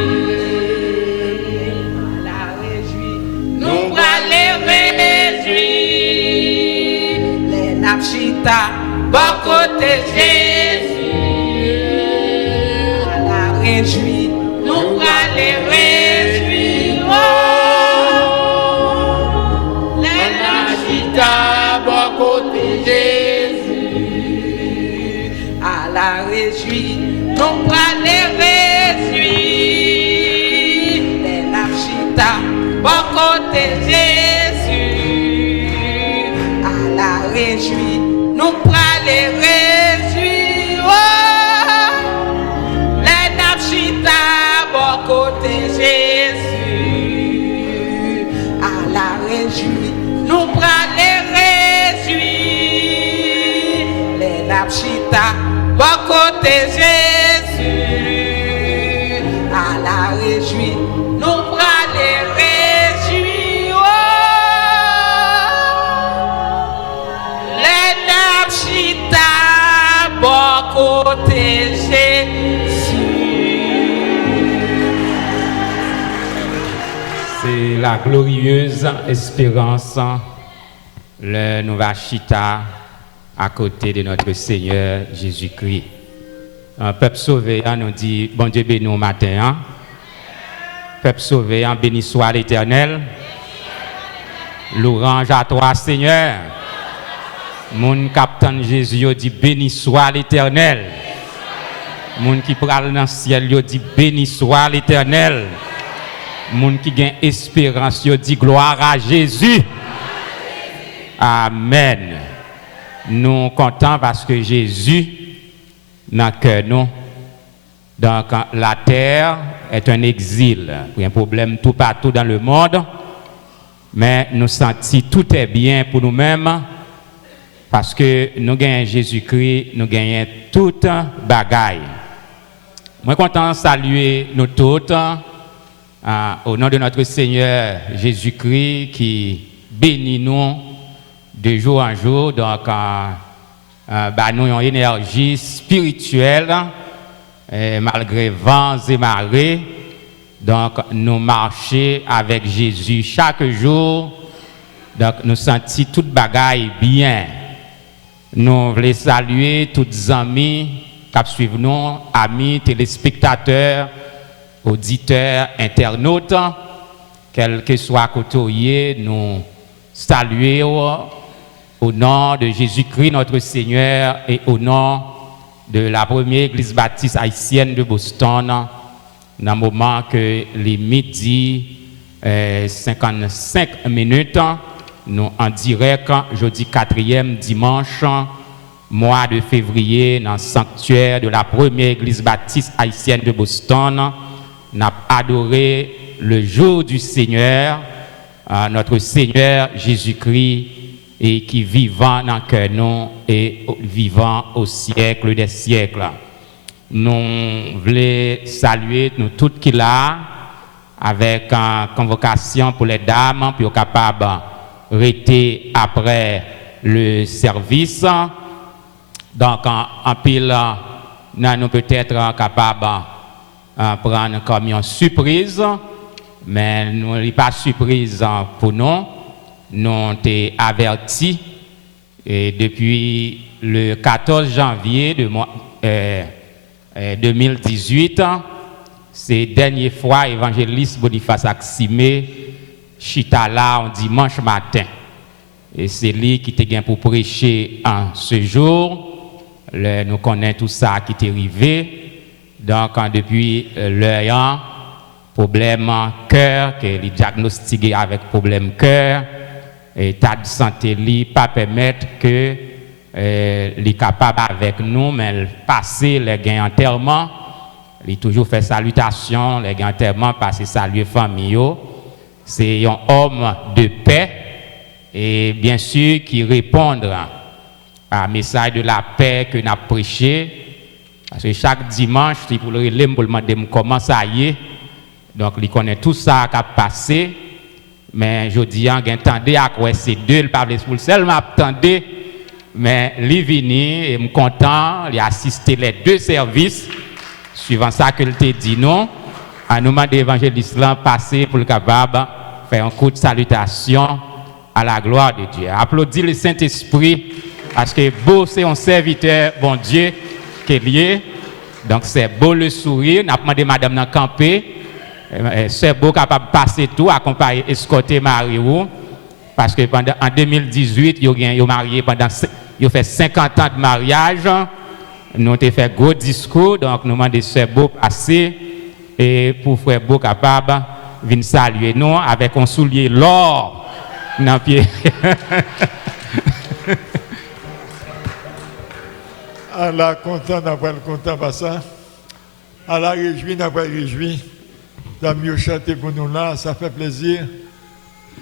On la réjouit, nous allons les réjouir. Les napchita, bon côté Jésus, on la réjouit. chita, bon côté Jésus, à la réjouie, nous prenons les réjouis, oh, les nappes chita, bon côté Jésus, à la réjouie, nous prenons les réjouis, les nappes chita, bon côté Jésus, à la réjouie, nous prenons les réjouis, oh, les nappes chita, bon côté Jésus. C'est la glorieuse espérance, le Nova Chita, à côté de notre Seigneur Jésus-Christ. Un peuple sauvé, nous dit, bon Dieu béni au matin. Peuple sauvé, béni soit l'Éternel. Louange à toi, Seigneur. Mon capitaine Jésus dit, béni soit l'Éternel. Mon qui parle dans le ciel, dit, béni soit l'Éternel. Mon qui gagne espérance, dit, gloire à Jésus. Amen. Nous sommes contents parce que Jésus, dans le cœur, nous, donc la terre est un exil. Il y a un problème tout partout dans le monde, mais nous sentons tout est bien pour nous-mêmes parce que nous gagnons Jésus-Christ, nous gagnons toute bagaille. Moi, content de saluer nous tous au nom de notre Seigneur Jésus-Christ qui bénit nous de jour en jour. Donc, nous avons une énergie spirituelle malgré vents et marées. Donc, nous marchons avec Jésus chaque jour. Donc, nous sentons toute bagaille bien. Nous voulons saluer tous les amis qui suivent nous, amis, téléspectateurs, auditeurs, internautes, quel que soit côté, nous saluons au nom de Jésus-Christ, notre Seigneur, et au nom de la première église baptiste haïtienne de Boston, dans le moment que les midi 55 minutes, nous en direct, jeudi 4e dimanche, mois de février, dans le sanctuaire de la première église baptiste haïtienne de Boston, nous avons adoré le jour du Seigneur, notre Seigneur Jésus-Christ, et qui vivant dans le cœur nous et vivant au siècle des siècles. Nous voulons saluer nous toutes qui là avec une convocation pour les dames pour être capables de rester après le service. Donc en pile, nous peut-être capables de prendre comme une surprise, mais nous n'est pas surprise pour nous. Nous avons été avertis et depuis le 14 janvier 2018, c'est la dernière fois évangéliste Boniface Aximé chita là en dimanche matin. Et c'est lui qui était bien pour prêcher en ce jour. Nous connaissons tout ça qui est arrivé. Donc depuis l'heure, problème cœur, que les diagnostiqué avec problème cœur. État de santé li pas permettre que les capables avec nous mais passer les gains enterrement, il toujours fait salutation les gains enterrement passer saluer famille. C'est un homme de paix et bien sûr qui répond à message de la paix que nous avons prêché parce que chaque dimanche il pour le demander comment ça y est. Donc il connaît tout ça qui a passé. Mais je dis, j'entendais à quoi c'est deux, le peuple seulement attendait, mais il venu et je suis content, il a assisté les deux services, suivant ça que te dit non, à nous demander l'évangéliste passer pour le capable faire un coup de salutation à la gloire de Dieu. Applaudis le Saint-Esprit, parce que beau c'est un serviteur, bon Dieu, qui est lié, donc c'est beau le sourire, on a demandé madame dans camper. C'est beau capable de passer tout, accompagner, escorter Marie-Ou. Parce que en 2018, ils ont marié ils ont fait 50 ans de mariage. Nous avons fait un gros discours, donc nous demandons c'est beau passer. Et pour faire beau capable vient saluer nous avec un soulier l'or dans le pied. Allah content d'avoir le content par ça. Allah réjoui d'avoir réjoui. D'avoir mieux chanter pour nous là, ça fait plaisir.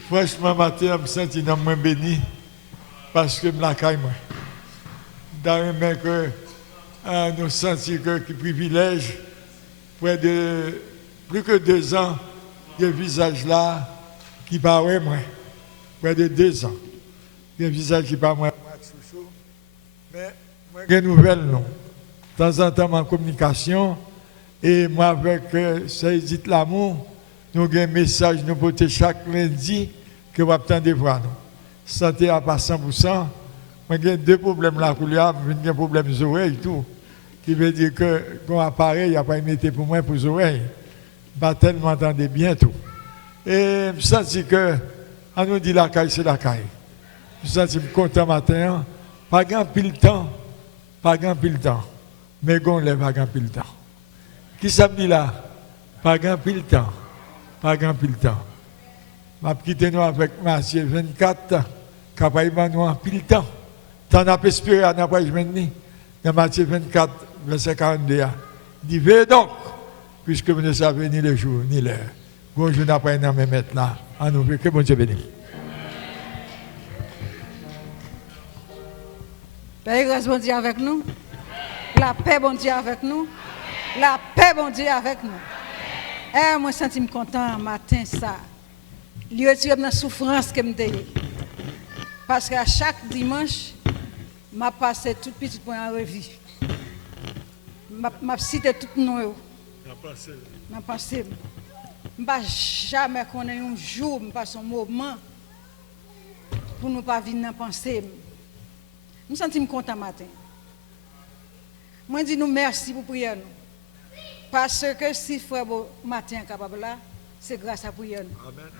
Franchement, matin, je me sens dans moins béni parce que je la caille moi. D'ailleurs, que nous sentir que privilège, près de plus que 2 ans, le visage là qui paraît moi. Près de 2 ans. Le visage qui paraît moi. Mais moi, j'ai des nouvelles, non. De temps en temps, en communication, et moi, avec Saïdit L'amour, nous avons un message, nous portons chaque lundi que vous attendez voir nous. Santé à pas 100%. Moi, j'ai 2 problèmes là, j'ai un problème aux oreilles et tout. Qui veut dire que quand appareil, il n'y a pas été pour moi pour les oreilles. Je tellement entendre bien tout. Et je sens que, on nous dit la caille, c'est la caille. Je sens content matin, pas grand pile temps, mais on lève pas grand pile temps. Qui ça me dit là? Pas grand pile temps. Je vais quitter nous avec Matthieu 24, capable de nous en pile temps. T'en as espéré à n'après je venir. Dans Matthieu 24, verset 42, il dit, veillez donc, puisque vous ne savez ni le jour ni l'heure. Bonjour, n'après nous mettre là. En nous, que bon Dieu bénisse. Père, grâce bon Dieu avec nous. La paix bon Dieu avec nous. La paix bon Dieu avec nous. Et moi, je me sens content matin ça. Il retire la souffrance que je me. Parce qu'à chaque dimanche, je passe tout petit point en revue. Je cite tout le nom. Je passe. Je ne vais jamais connaître un jour, je passe un moment pour ne pas venir dans la pensée. Je me sens content matin. Moi, je dis nous merci pour prier nous. Parce que si frère matin est capable là, c'est grâce à prier nous. Amen.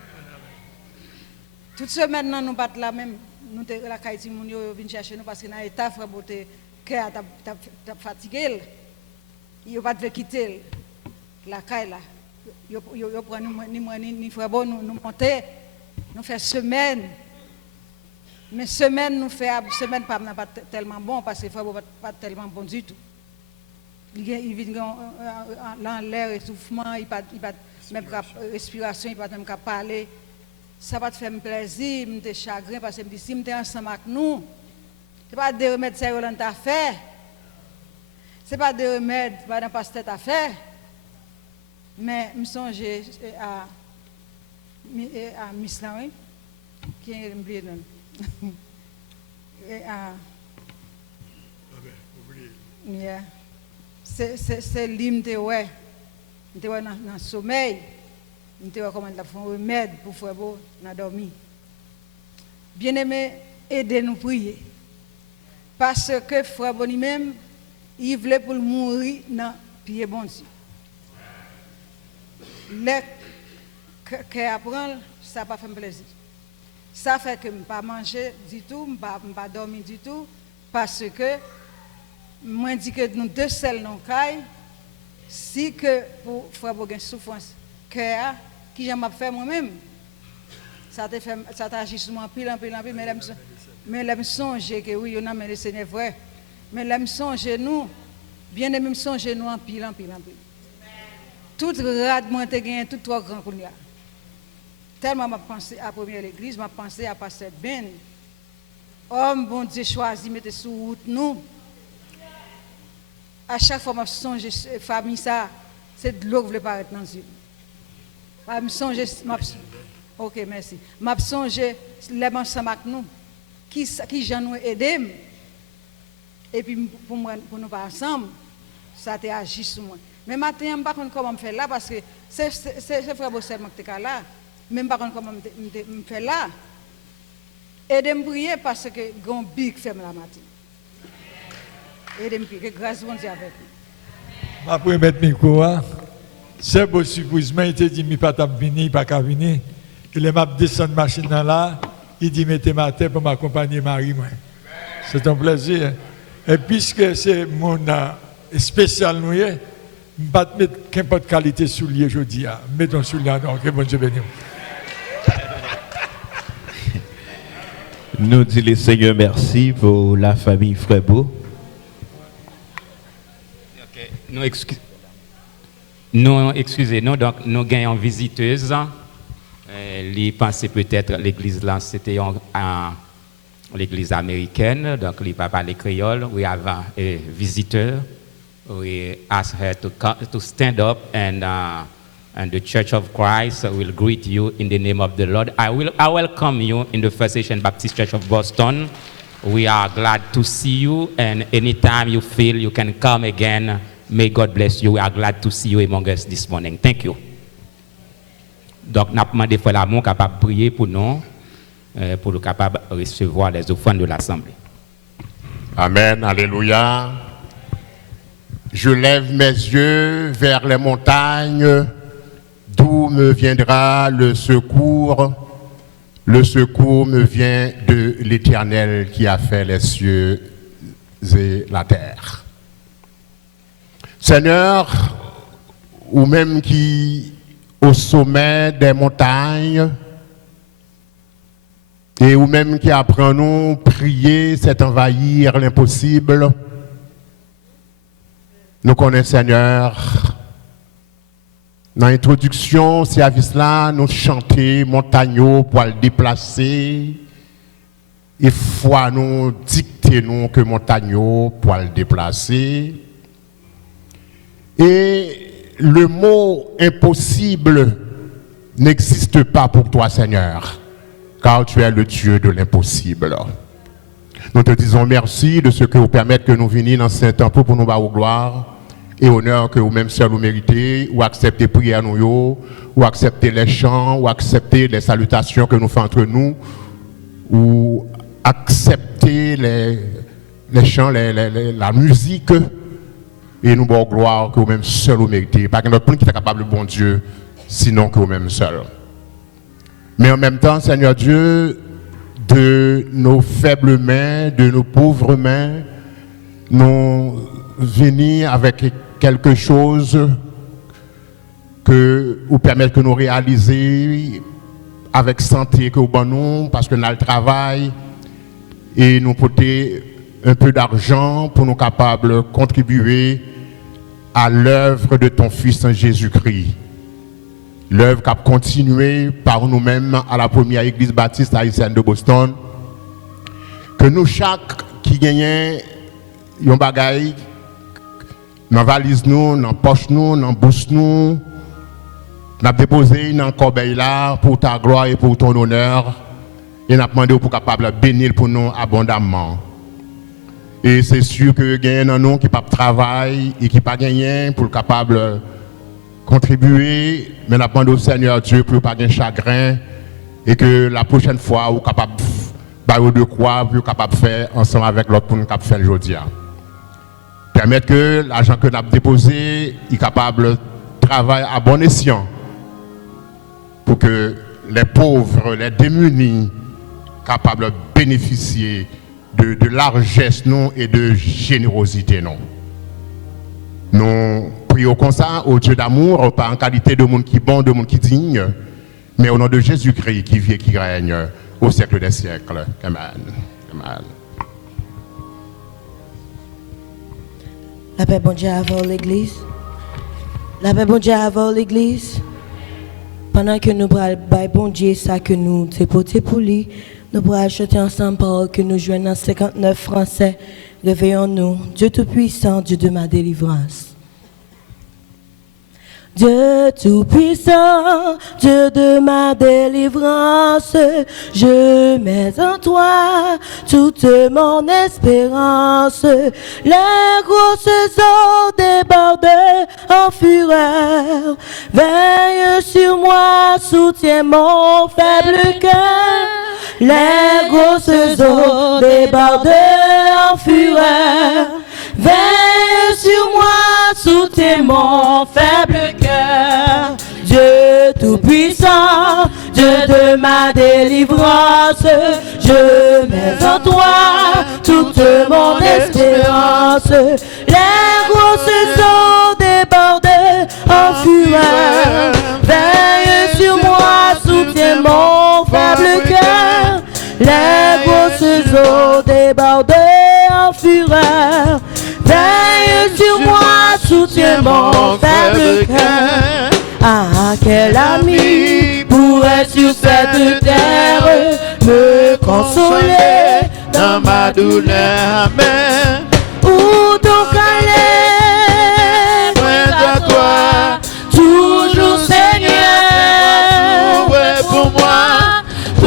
Toute semaine, nous battons la même. Nous sommes la Kaiti Mounio vient chercher nous parce que dans l'état, frère Boté, cœur t'a fatigué. Il ne va pas quitter la caille là. Il prend ni frère bon, nous monter, nous faisons semaine. Mais semaine, nous faisons semaine pas tellement bon parce que frère pas tellement bon du tout. Il vient dans l'air, étouffement, il pas même respiration, il pas même parler. Ça va te faire plaisir, me te chagrin parce que me dit si me t'es ensemble avec nous, c'est pas des remèdes sérieux dans ta fait. C'est pas des remèdes pas dans passe tête à faire. Mais me songe à Miss Laoui qui est oublié non. Et à yeah. C'est limité ouais. M'te ouais dans sommeil. M'te ouais comment la font remède pour faire beau na dormir. Bien-aimé, aidez-nous prier. Parce que frère Boni même il voulait pour mourir dans pied bon Dieu. Le que apprendre ça pas fait plaisir. Ça fait que je ne pas manger du tout, je ne pas dormir du tout parce que moi dis que nous 2 seuls non caille si que pour frère Bogen souffrance cœur qui j'aime faire moi-même ça t'a agi sur moi pile mais là me songe que oui on a mais le Seigneur vrai mais là me songe nous bien aimé me songe nous en pile tout rad moi te gagné tout 3 grands kounya tellement m'a pensé à première l'église m'a pensé à pasteur Ben homme bon Dieu choisi mettre sous route nous à chaque fois, je songe famille ça, c'est de l'eau que je veux pas être dans les yeux. Je songe, ok, merci. Je songe les ensemble avec nous, qui j'en nous aider. Et puis pour nous pas ensemble, ça t'a agi sur moi. Mais maintenant, je ne sais pas comment me faire là parce que c'est frère Bossel qui est là. Mais je ne sais pas comment me faire là. Aidez-moi prier parce que grand big fait la matin. Et que grâce bon Dieu avec nous. Après mettre mes courants, c'est beau surprise. Il te dit, il pas venir, pas qu'à venir. Il est descendu la machine là, il dit, mettez ma tête pour m'accompagner Marie. C'est un plaisir. Et puisque c'est mon spécial, pas mettre qu'importe qualité soulier aujourd'hui. Mettons soulier donc que bon Dieu bénisse. Nous disons le Seigneur merci pour la famille Frébeau. Excusez-nous, donc nous gagnons visiteuse. Les pensées peut-être l'église là, c'était l'église américaine, donc les papas les créoles. We have a visitor. We ask her to stand up and the Church of Christ will greet you in the name of the Lord. I welcome you in the First Asian Baptist Church of Boston. We are glad to see you, and anytime you feel you can come again, may God bless you. We are glad to see you among us this morning. Thank you. Donc, nous avons demandé Frère Lamont capable de prier pour nous, pour nous capable de recevoir les offrandes de l'Assemblée. Amen, alléluia. Je lève mes yeux vers les montagnes, d'où me viendra le secours. Le secours me vient de l'Éternel qui a fait les cieux et la terre. Seigneur, ou même qui au sommet des montagnes, et ou même qui apprenons prier, c'est envahir l'impossible. Nous connaissons, Seigneur, dans l'introduction, service là, nous chantons montagnaux pour le déplacer. Et foi nous dicter nous que montagnaux pour le déplacer. Et le mot impossible n'existe pas pour toi, Seigneur, car tu es le Dieu de l'impossible. Nous te disons merci de ce que vous permettez que nous venions dans ce temple pour nous battre aux gloire et honneur que vous-même seuls vous méritez, ou accepter prière nous, ou accepter les chants, ou accepter les salutations que nous faisons entre nous, ou accepter les chants, la musique, et nous battre gloire que vous-même seuls vous méritez. Pas que notre monde qui est capable de bon Dieu, sinon que vous-même seuls. Mais en même temps, Seigneur Dieu, de nos faibles mains, de nos pauvres mains, nous venons avec quelque chose que vous permet que nous réaliser avec santé que nous avons, parce que nous avons le travail et nous porter un peu d'argent pour nous capables de contribuer à l'œuvre de ton Fils en Jésus-Christ. L'œuvre qui a continué par nous-mêmes à la première église baptiste haïtienne de Boston. Que nous, chaque qui gagne un bagage, dans la valise, dans la poche, dans la bouche, nous avons déposé dans le corbeille là pour ta gloire et pour ton honneur. Et nous avons demandé pour capable bénir pour nous abondamment. Et c'est sûr que il y a un nous qui pas travail et qui pas gagné pour capable contribuer, mais nous demandons au Seigneur Dieu pour ne pas avoir chagrin et que la prochaine fois, vous capable de croire, vous capable de faire ensemble avec l'autre pour nous faire aujourd'hui. Permettre que l'argent que nous avons déposé est capable de travailler à bon escient pour que les pauvres, les démunis, capables de bénéficier de largesse non, et de générosité. Non. Nous prions comme ça au Dieu d'amour, pas en qualité de monde qui est bon, de monde qui est digne, mais au nom de Jésus-Christ qui vit et qui règne au siècle des siècles. Amen. Amen. La paix bon Dieu avant l'église. La paix bon Dieu avant l'église. Pendant que nous parlons bon Dieu, ça que nous déportons pour lui, nous pourrons chanter ensemble paroles que nous jouons dans 59 français. Réveillons-nous, Dieu Tout-Puissant, Dieu de ma délivrance. Dieu Tout-Puissant, Dieu de ma délivrance, je mets en toi toute mon espérance. Les grosses eaux débordent en fureur, veille sur moi, soutiens mon faible cœur. Les grosses eaux débordent en fureur, veille sur moi, soutiens mon faible cœur. Dieu Tout-Puissant, Dieu de ma délivrance, je mets en toi toute mon espérance. Les grosses eaux débordent en fureur. Veille sur moi, soutiens mon faible cœur. Les grosses eaux débordent en fureur. Veille sur moi, soutiens mon faible cœur. Ah, quel ami pourrait sur cette terre me consoler dans ma douleur. Mais où donc aller? loin de toi, Toujours Seigneur, ouais pour moi. Où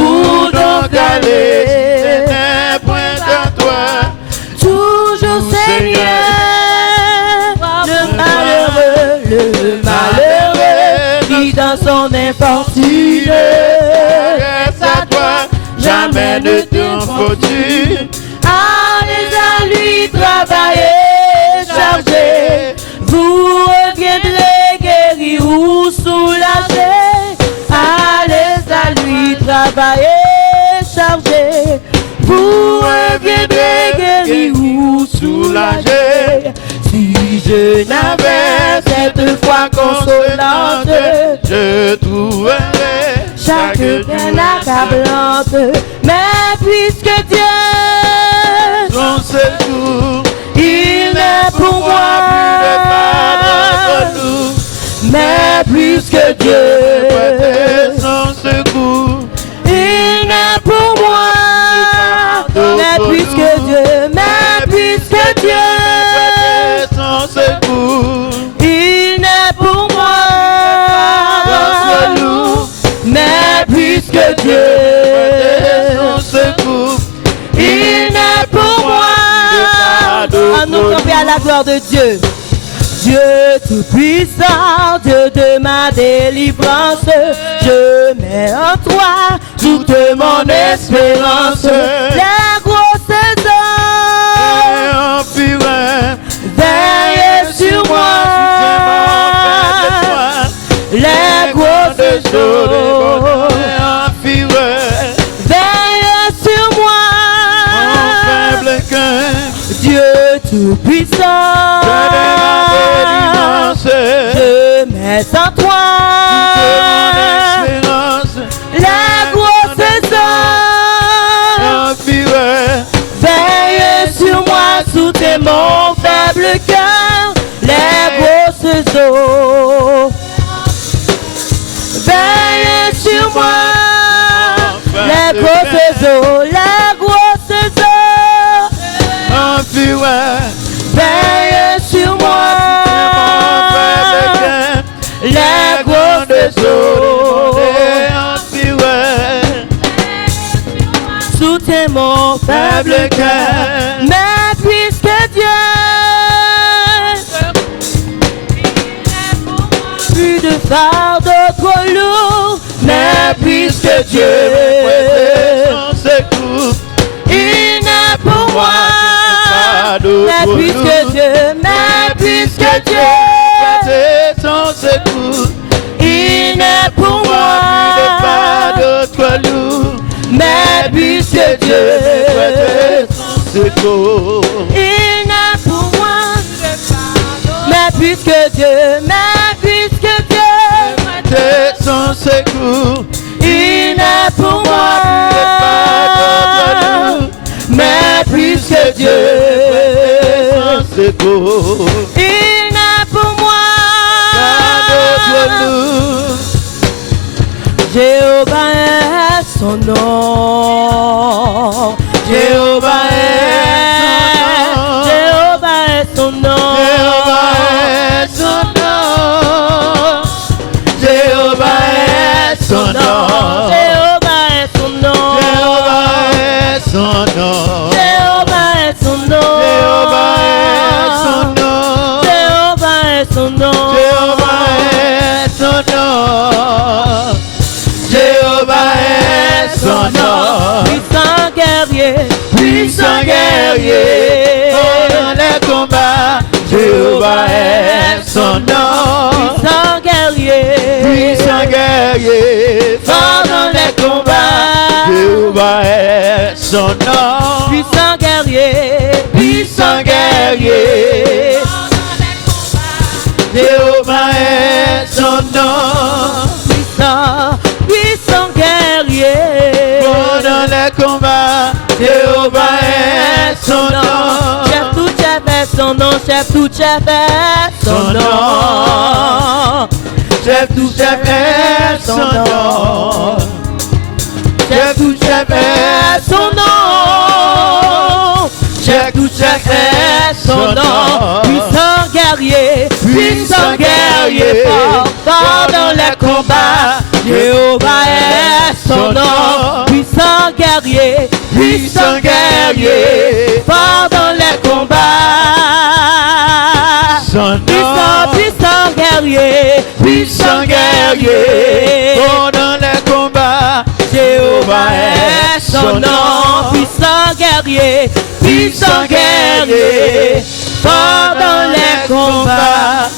donc aller? Si ce n'est point de toi, toujours Seigneur. Le malheureux qui dans son infortune reste à toi, jamais ne t'infortune. allez à lui travailler, charger. Vous reviendrez guéri ou soulagé. Allez à lui travailler, charger. Vous reviendrez guéri ou soulagé. Si je n'avais cette foi consolante, Je trouverai chaque peine accablante. Mais puisque Dieu, son secours, il est pour moi. Mais puisque Dieu, son secours, il n'est pour moi. Mais puisque Dieu, son secours, il n'est pour moi. Mais puisque Dieu, son secours, il n'est pour moi. À nous camper à la gloire de Dieu. Dieu tout-puissant, Dieu de ma délivrance, je mets en toi toute mon espérance. Les grosses heures en fureur, veillent sur moi. Les grosses eaux en fureur, veillent sur moi. faible cœur, Dieu tout-puissant, je mets en toi les grosses heures. en fureur, Veille sur moi, soutiens mon faible cœur. Les grosses eaux veille sur moi. Les grosses eaux, les grosses eaux en fureur, veille sur moi. Les grosses eaux en fureur, soutiens mon faible cœur. Mais puisque Dieu, plus de fardeau trop lourd. Mais puisque Dieu, son secours, il n'est pour moi. Mais puisque Dieu, son secours, il n'est pour moi. pas d'autre loup, Mais puisque Dieu, son secours, il n'est pour moi. Mais puisque Dieu, son secours, il n'est pour moi. Mais puisque Dieu, son secours, il n'est pour moi. Jéhovah est son nom. Jéhovah est son nom. Jéhovah est son nom, Jéhovah est son nom. Jéhovah est son nom, Jéhovah est son nom. Jéhovah est son nom, Jéhovah est son nom. Jéhovah est son nom, Jéhovah est son nom, Puissant guerrier, dans les combats, Jéhovah est son nom, puissant guerrier, puissant guerrier, puissant guerrier. Pendant les combats, Jéhovah est son nom. Chef tout chef est son nom, chef tout chef est son nom. Chef tout chef est son nom. Chef tout chef est son nom. Chef tout chef est son nom. Puissant guerrier, fort, fort dans les combats. Jéhovah est son nom. Puissant guerrier, fort dans les combats. Son nom. Puissant guerrier, fort dans les combats. Jéhovah est son nom. Puissant guerrier, fort dans les combats.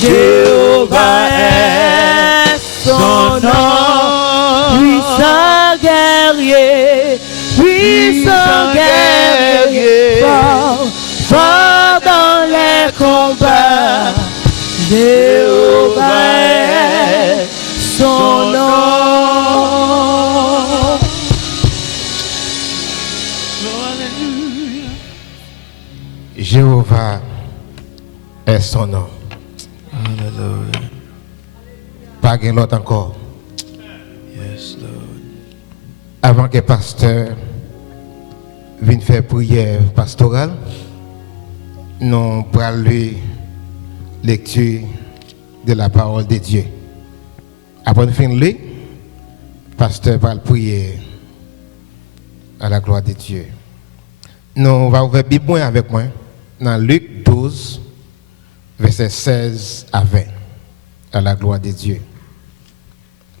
Jéhovah est son nom. Puissant guerrier, fort dans les combats. Jéhovah est son nom. Jéhovah est son nom. Hallelujah. Pas de l'autre encore. Yes, Lord. Avant que le pasteur vienne faire prière pastorale, nous prenons la lecture de la parole de Dieu. Après nous finir, le pasteur va prier à la gloire de Dieu. Nous allons ouvrir la Bible avec moi dans Luc 12, versets 16 à 20, à la gloire de Dieu.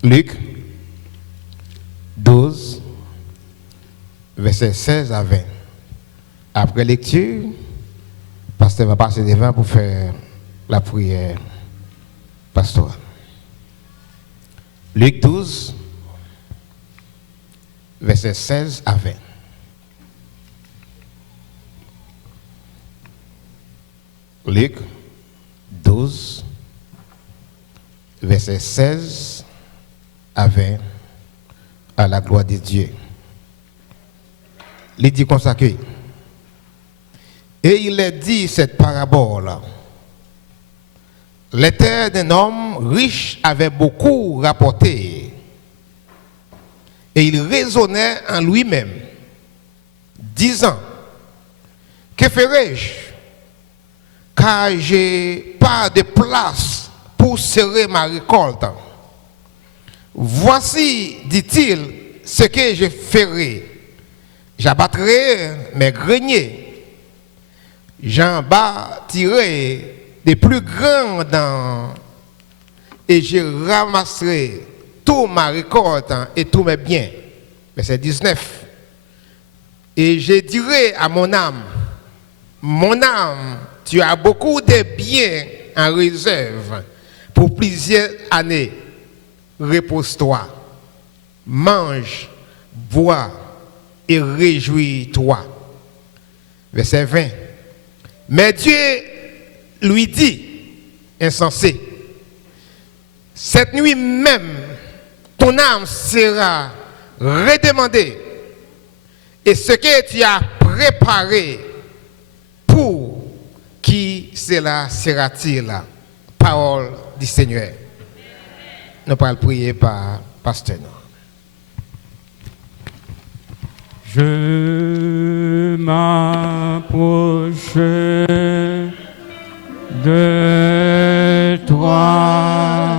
Luc 12, versets 16 à 20. Après lecture, le pasteur va passer devant pour faire la prière pastorale. Luc 12, versets 16 à 20. Luc 12, versets 16 à 20, à la gloire de Dieu. Il dit comme ça que, et il a dit cette parabole. Les terres d'un homme riche avait beaucoup rapporté, et il raisonnait en lui-même, disant, que ferai-je? Car j'ai pas de place pour serrer ma récolte. Voici, dit-il, ce que je ferai. J'abattrai mes greniers. J'en bâtirai des plus grands dents et je ramasserai toute ma récolte et tous mes biens. Verset 19. Et je dirai à mon âme, tu as beaucoup de biens en réserve pour plusieurs années. Repose-toi, mange, bois et réjouis-toi. Verset 20. Mais Dieu lui dit, insensé, cette nuit même, ton âme sera redemandée et ce que tu as préparé, pour qui cela sera-t-il? Parole du Seigneur. Nous allons prier par pasteur. Je m'approche de toi.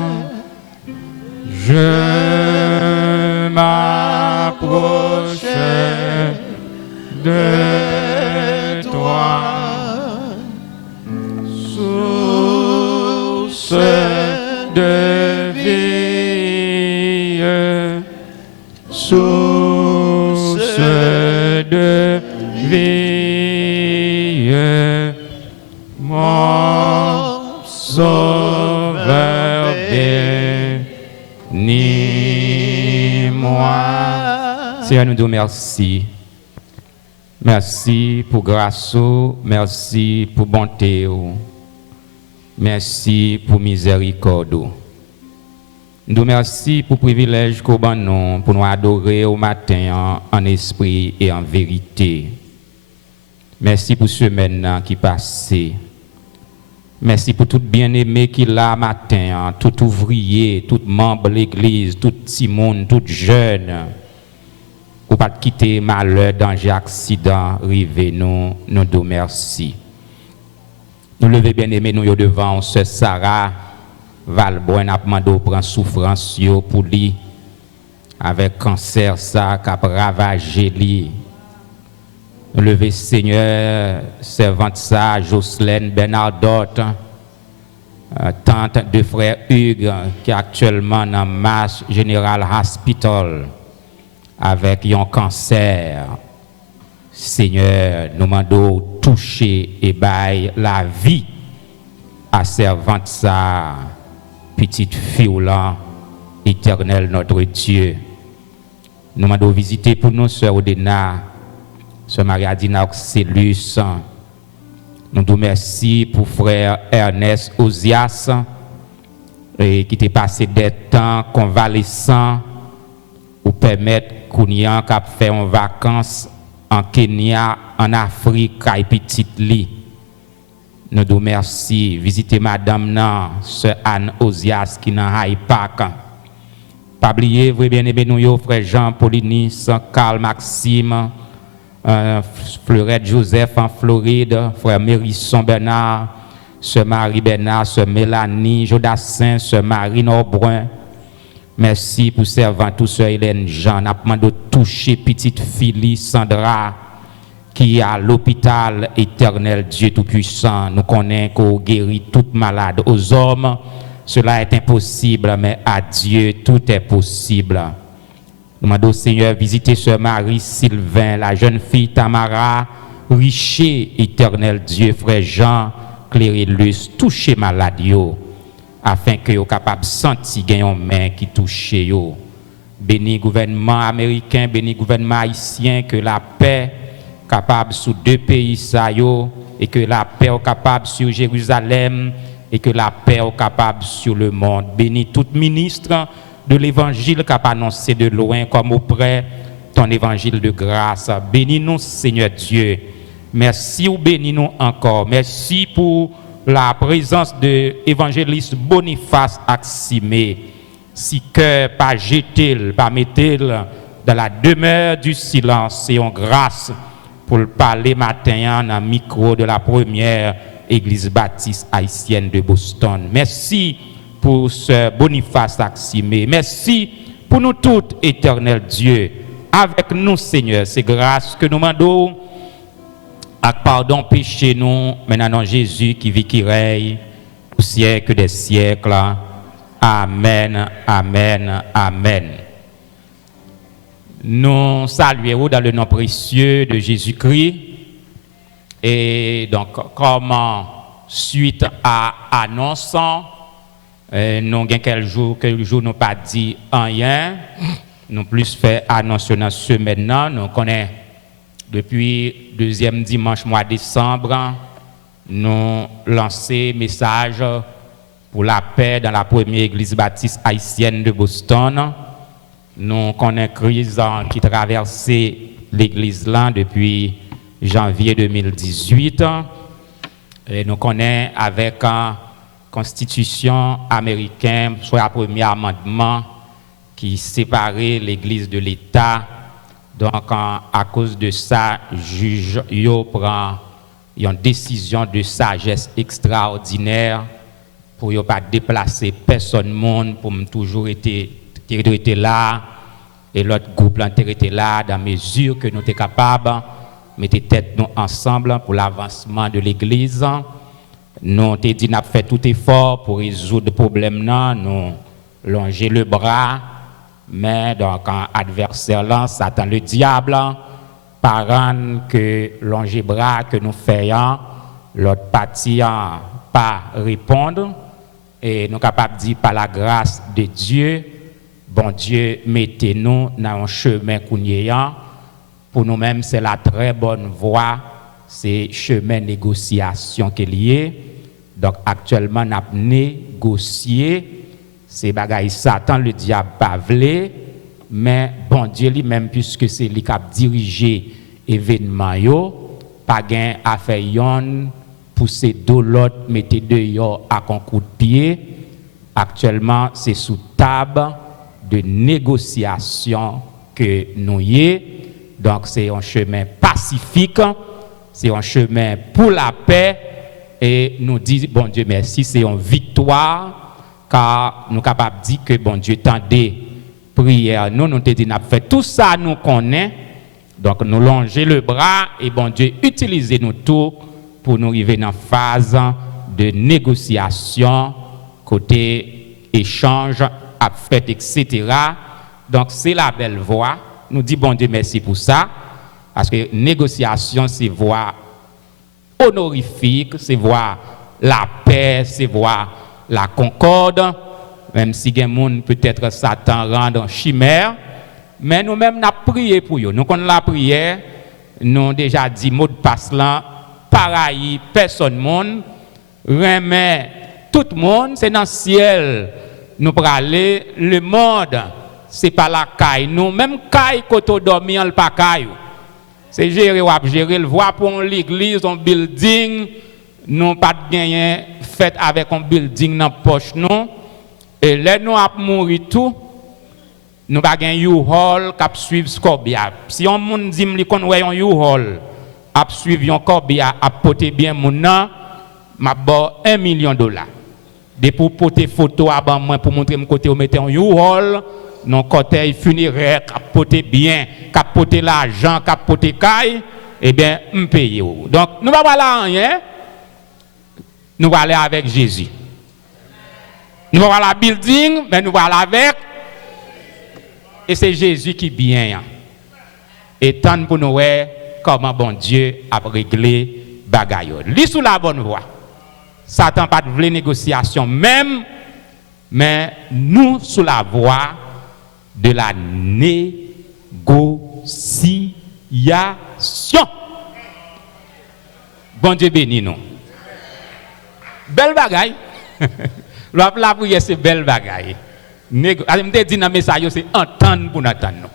Je m'approche de toi. Source de vie, source de vie, mon sauveur bénis-moi. Seigneur, nous disons merci. Merci pour grâce, merci pour bonté, merci pour miséricorde. Nous remercions pour le privilège qu'on a nous pour nous adorer au matin en esprit et en vérité. Merci pour ce semaine qui passe. Merci pour tout bien-aimé qui l'a matin, tout ouvrier, tout membre de l'église, tout petit monde, tout jeune. Pour pas quitter malheur, danger, accident, rivé, nous nous merci. Nous lever bien-aimé nous devant sœur Sarah Valboine a demandé prendre souffrance pour lui avec cancer ça qui a ravagé lui. Nous lever Seigneur servante ça Jocelyne Bernardotte tante de frère Hugues qui est actuellement dans Mass General Hospital avec un cancer. Seigneur, nous demandons toucher et bailler la vie à servante ça, petite fille là, éternel notre Dieu. Nous demandons visiter pour nous, sœur Odena, sœur Maria-Dina Oxélus. Nous nous remercions pour frère Ernest Ozias, qui était passé des temps convalescents pour permettre qu'on y ait fait en vacances en Kenya, en Afrique, et petite li. Nous nous remercions. Visiter madame nan, sœur Anne Ozias qui dans Haïpak. Pas oublier, vous bien aimé nous, frère Jean Polinis, Carl Maxime, Fleurette Joseph en Floride, frère Mérisson Bernard, sœur Marie Bernard, sœur Mélanie Jodassin, sœur Marine Aubrun. Merci pour servir tout sœur Hélène Jean. N'a pas de toucher petite fille Sandra qui est à l'hôpital éternel Dieu Tout-Puissant. Nous connaissons qu'on guérit toute malade. Aux hommes, cela est impossible, mais à Dieu, tout est possible. Nous demandons au Seigneur visiter sœur Marie Sylvain, la jeune fille Tamara, Richer, éternel Dieu, frère Jean, Clérillus, toucher malade yo, afin que yo capable sentir gagne main qui touche yo. Béni gouvernement américain, béni gouvernement haïtien, que la paix capable sur deux pays ça yo, et que la paix est capable sur Jérusalem, et que la paix est capable sur le monde. Béni tout ministre de l'évangile qui a annoncé de loin comme auprès ton évangile de grâce. Bénis nous Seigneur Dieu. Merci ou bénis nous encore. Merci pour la présence de l'évangéliste Boniface Aximé. Si cœur pas jeté, pas mettre dans la demeure du silence et en grâce pour le parler matin dans le micro de la première église baptiste haïtienne de Boston. Merci pour ce Boniface Aximé. Merci pour nous tous, éternel Dieu. Avec nous, Seigneur, c'est grâce que nous demandons. Pardon, péché nous, maintenant Jésus qui vit, qui règne au siècle des siècles. Amen, amen, amen. Nous saluons dans le nom précieux de Jésus-Christ. Et donc, comme suite à annonçant, nous avons quelques jours nous pas dit rien. Nous plus fait annonce dans ce maintenant. Nous connaissons depuis deuxième dimanche mois de décembre, nous lancé message pour la paix dans la première église baptiste haïtienne de Boston. Nous connaissons crise qui traversait l'église là depuis janvier 2018. Et nous connaissons avec la constitution américaine, soit le premier amendement qui séparait l'église de l'État. Donc, à cause de ça, juge prend une décision de sagesse extraordinaire pour ne pas déplacer personne monde, pour toujours être là, et l'autre groupe était là, dans mesure que nous sommes capables de mettre tête nous ensemble pour l'avancement de l'Église. Nous avons dit qu'on a fait tout effort pour résoudre le problème, nous longer le bras. Mais donc, un adversaire là, Satan le diable, parent que l'ongébras que nous faisons, l'autre partie pas répondre, et nous sommes capables de dire par la grâce de Dieu, bon Dieu, mettez-nous dans un chemin qu'on y a. Pour nous-mêmes, c'est la très bonne voie, c'est chemin de négociation qui est lié. Donc, actuellement, nous avons négocié C'est bagaille Satan, le diable pas vle, mais bon Dieu lui-même, puisque c'est lui qui a dirigé l'événement, pas gain à faire yon, pousser de l'autre, mettre dehors à un coup de pied. Actuellement, c'est sous table de négociation que nous y est. Donc, c'est un chemin pacifique, c'est un chemin pour la paix. Et nous disons, bon Dieu, merci, c'est une victoire, car nous sommes capables de dire que bon Dieu tendait prière. Nous te dit, nous avons fait tout ça, nous connaissons. Donc, nous longer le bras et bon Dieu, utilisez nous tout pour nous arriver dans la phase de négociation, côté échange, à fait, etc. Donc, c'est la belle voie. Nous disons, bon Dieu, merci pour ça. Parce que négociation, c'est voie honorifique, c'est voir la paix, c'est voir la concorde, même si il y a des gens peut-être Satan rend en chimère, mais nous-mêmes, nous avons prié pour eux. Nous, quand la prière, nous avons déjà dit, mot de passe là, pareil, personne monde, remet tout le monde, c'est dans le ciel, nous parler, le monde, c'est pas la caille, nous, même caille, quand on dormit, on ne pas caille. C'est gérer ou gérer le voie pour l'église, un building, nous pas gagné fait avec un building dans poche non. Et là nous a mourir tout, nous pas gagné U-Haul qui suivre Scorbia. Si on moun dit me qu'on ouais un U-Haul a suivre un Scorbia a porter bien mon nan, m'a bon $1 million. De pour porter photo avant moi pour montrer mon côté où mettre un U-Haul. Non cortège funéraire qui porté bien, qui porté l'argent, qui porté caille, eh bien, on paye. Donc, nous ne allons pas rien, nous allons aller avec Jésus. Nous allons aller à la building, mais nous allons aller avec. Et c'est Jésus qui est bien. Et tant pour nous voir comment bon Dieu a réglé bagaille. Lui sous la bonne voie. Satan pas de vraie négociation même, mais nous sous la voie de la négociation. Bon Dieu béni nous. Belle bagaille. La prière c'est belle bagaille. Je me dis dans le message c'est entendre pour nous attendre.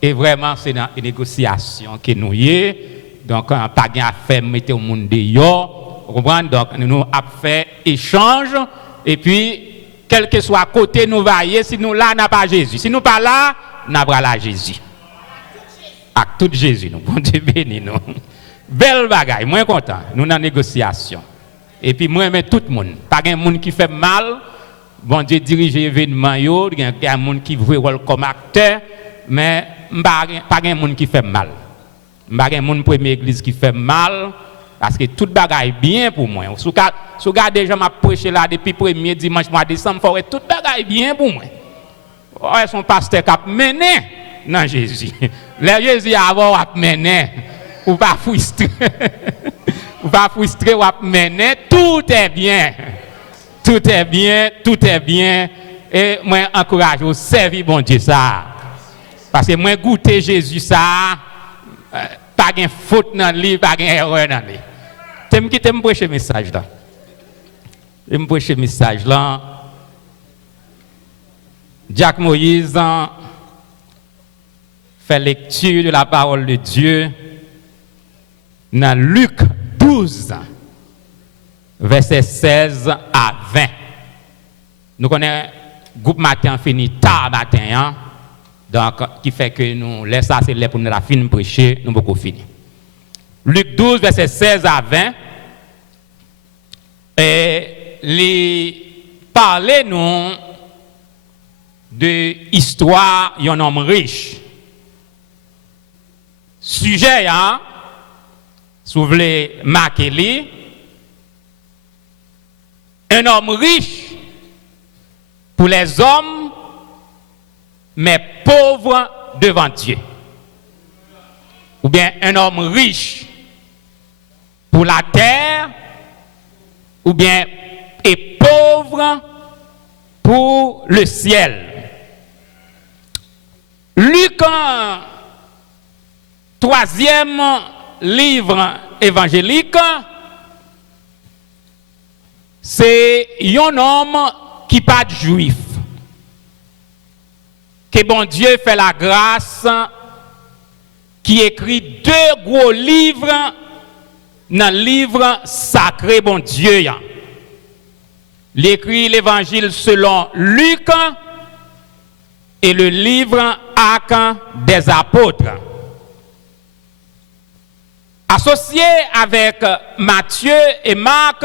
Et vraiment c'est dans une négociation que nous y est. Donc pas gain à faire mettre au monde dehors. Vous comprenez? Donc nous avons fait échange et puis quel que soit côté nous voyons, si nous là, n'a pas Jésus. Si nous pas là, n'a pas là Jésus. À tout Jésus, nous. Bon Dieu béni nous. Belle bagaille, moi content. Nous dans négociation. Et puis moi, mais tout le monde. Pas un monde qui fait mal. Bon Dieu dirige l'événement, il y a un monde qui veut comme acteur, mais pas un monde qui fait mal. Pas un monde première église qui fait mal. Parce que toute bagaille bien pour moi. Si vous regardez, je m'ai prêché là depuis le 1er dimanche mois de décembre, toute bagaille bien pour moi. Ouais, son pasteur qui a mené dans Jésus. Le Jésus a mené. Ou pas frustrer. Ou pas frustrer, ou pas mené. Tout est bien. Tout est bien, tout est bien. Et moi, encourage au servir bon Dieu ça. Parce que moi, goûter Jésus ça, pas de faute dans le livre, pas de erreur dans le livre. Je me prêcher message là. Je me prêcher message là. Jacques Moïse fait lecture de la parole de Dieu dans Luc 12, versets 16 à 20. Nous connaissons le groupe matin fini tard matin, hein? Donc qui fait que nous laissons ça c'est pour nous la fin prêcher, nous beaucoup fini. Luc 12, versets 16 à 20. Et les parler nous de l'histoire d'un homme riche. Sujet, hein, si vous voulez marquer lui, un homme riche pour les hommes, mais pauvre devant Dieu. Ou bien un homme riche pour la terre, ou bien et pauvre pour le ciel. Luc, troisième livre évangélique, c'est un homme qui pas de juif. Que bon Dieu fait la grâce qui écrit 2 gros livres dans le livre sacré bon Dieu. Il écrit l'évangile selon Luc et le livre Actes des apôtres. Associé avec Matthieu et Marc,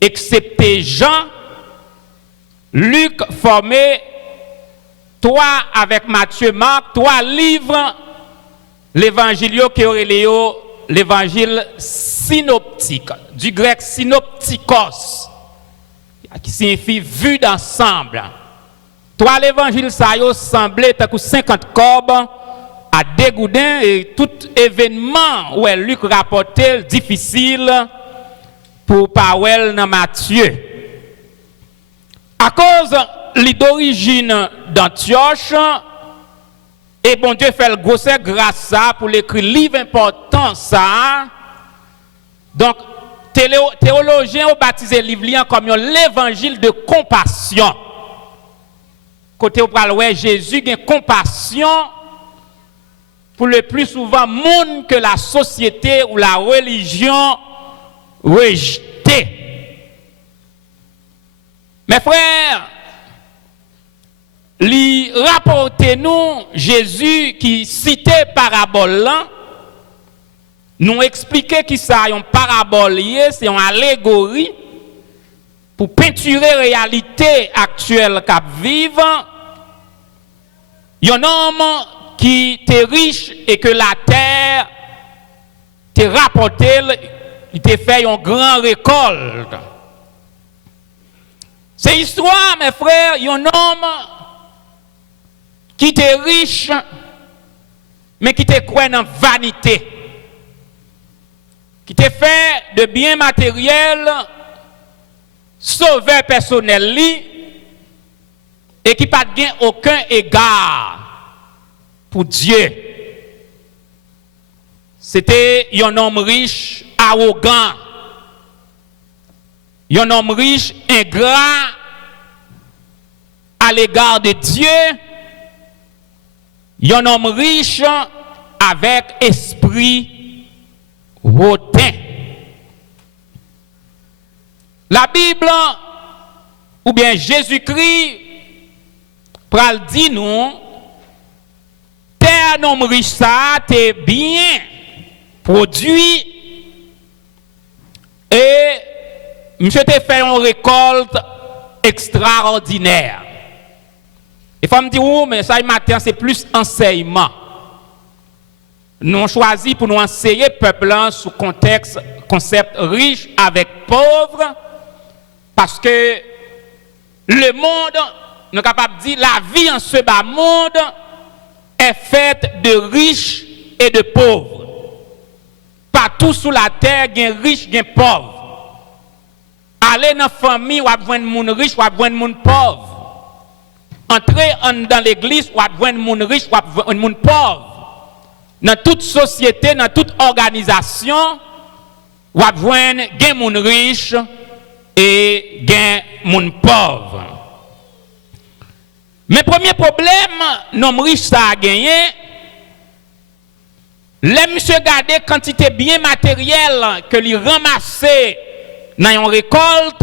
excepté Jean, Luc formait 3 avec Matthieu, Marc, 3 livres, l'évangile qui aurait l'évangile synoptique, du grec synoptikos, qui signifie vue d'ensemble. 3 l'évangile, ça y semblait 50 corbes à dégoudin et tout événement où Luc rapportait difficile pour Powell dans Matthieu. À cause d'origine d'Antioche, et bon Dieu fait le gros grâce ça pour l'écrire livre important ça. Donc théologiens ont baptisé le livre comme l'évangile de compassion. Côté où parle Jésus a compassion pour le plus souvent monde que la société ou la religion rejeté. Mes frères, li rapportez-nous Jésus qui citait parabole là, nous expliquer qui ça une parabole, c'est une allégorie pour peinturer réalité actuelle qu'a vivre. Un homme qui était riche et que la terre te rapporté, il t'a fait une grande récolte. C'est histoire, mes frères, un homme qui était riche, mais qui était croyant dans vanité, qui t'a fait de biens matériels, sauveur personnel, et qui n'a pas aucun égard pour Dieu. C'était un homme riche, arrogant, un homme riche, ingrat à l'égard de Dieu, un homme riche avec esprit hautain. La Bible, ou bien Jésus-Christ, pral dit nous, terre homme riche ça, t'es bien produit, et monsieur te fait une récolte extraordinaire. Il faut me dire, oh, mais ça, matin, c'est plus enseignement. Nous avons choisi pour nous enseigner peuple sous concept riche avec pauvre, parce que le monde, nous sommes capables de dire, la vie en ce bas monde est faite de riches et de pauvres. Partout sur la terre, il y a riches, il y a pauvres. Allez dans la famille, vous avez des gens riches, vous avez des gens pauvres. Entrez dans l'église, vous avez des gens riches, vous avez des gens pauvres. Dans toute société, dans toute organisation, vous avez des gens riches et des gens pauvres. Mais premier problème, l'homme riche ça a gagné. Les monsieur garder quantité bien matériel que lui ramasser dans une récolte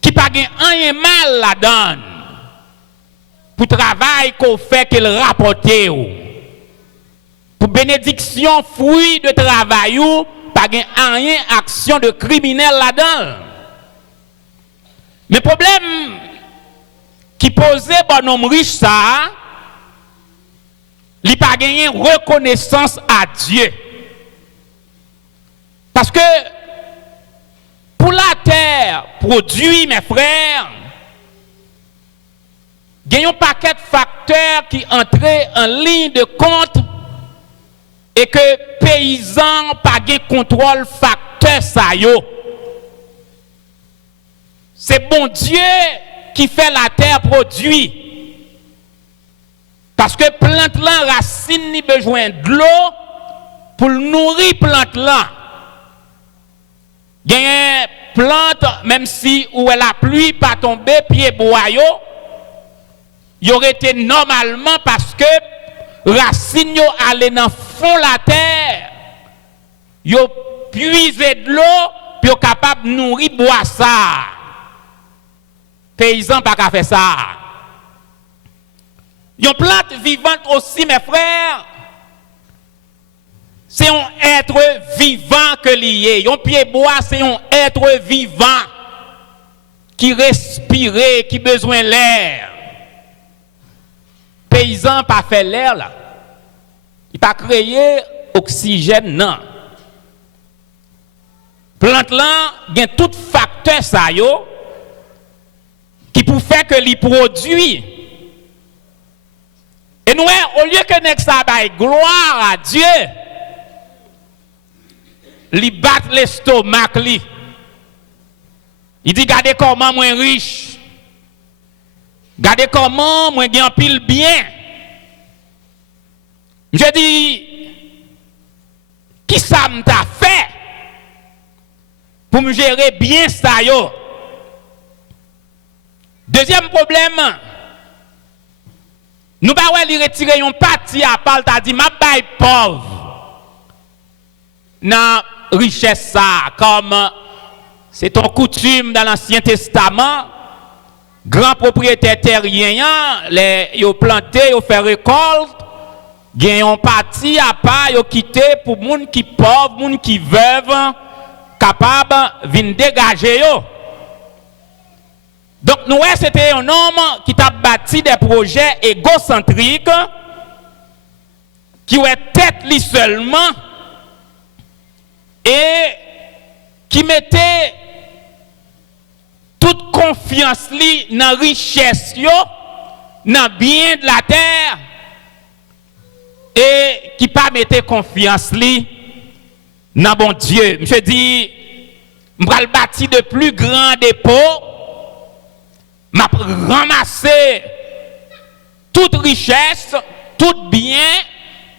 qui pas gain rien mal là-dedans pour travail qu'on fait qu'il rapporte pour bénédiction fruit de travail ou pas gain rien action de criminel là-dedans. Mais problème qui posait bon homme riche ça, il n'a pas gagné reconnaissance à Dieu. Parce que pour la terre produit, mes frères, il y a un paquet de facteurs qui entrent en ligne de compte et que paysans pas de contrôle facteur ça yo. C'est bon Dieu qui fait la terre produire. Parce que plante là, racine ni besoin de l'eau pour nourrir plante là. Il y a plante, même si où la pluie pas tombé, pied boyau, il aurait été normalement parce que racines yo allaient dans fond la terre, yo puisé de l'eau, puis yo capable de nourrir bois ça. Paysan pas qu'à faire ça. Une plante vivante aussi, mes frères. C'est un être vivant que lié. Un pied bois, c'est un être vivant qui respire, qui besoin l'air. Paysan pas fait l'air là. Il pas créé oxygène non. Plante là, il y a tout facteur ça yo qui pour faire que li produit. Et nous au lieu que nek ça baille gloire à Dieu, li bat l'estomac li. Il dit regardez comment moi riche. Regardez comment moi gagne pile bien. Je dis qui ça m'ta fait pour me gérer bien ça yo. Deuxième problème, nous pas lui retirer une partie à part t'a dit m'a bail pauvre. Dans richesse ça comme c'est ton coutume dans l'Ancien Testament, grand propriétaire terrien, les yo planté, yo fait récolte, gagne une partie à part yo quitté pour moun qui pauvre, moun qui veuve capable vinn dégager yo. Donc, nous, c'était un homme qui a bâti des projets égocentriques, qui ont tête lui seulement, et qui mettait toute confiance lui dans la richesse, dans le bien de la terre, et qui pas mettait confiance lui dans bon Dieu. Je dis, je vais le bâtir de plus grands dépôts. M'a ramassé toute richesse, tout bien,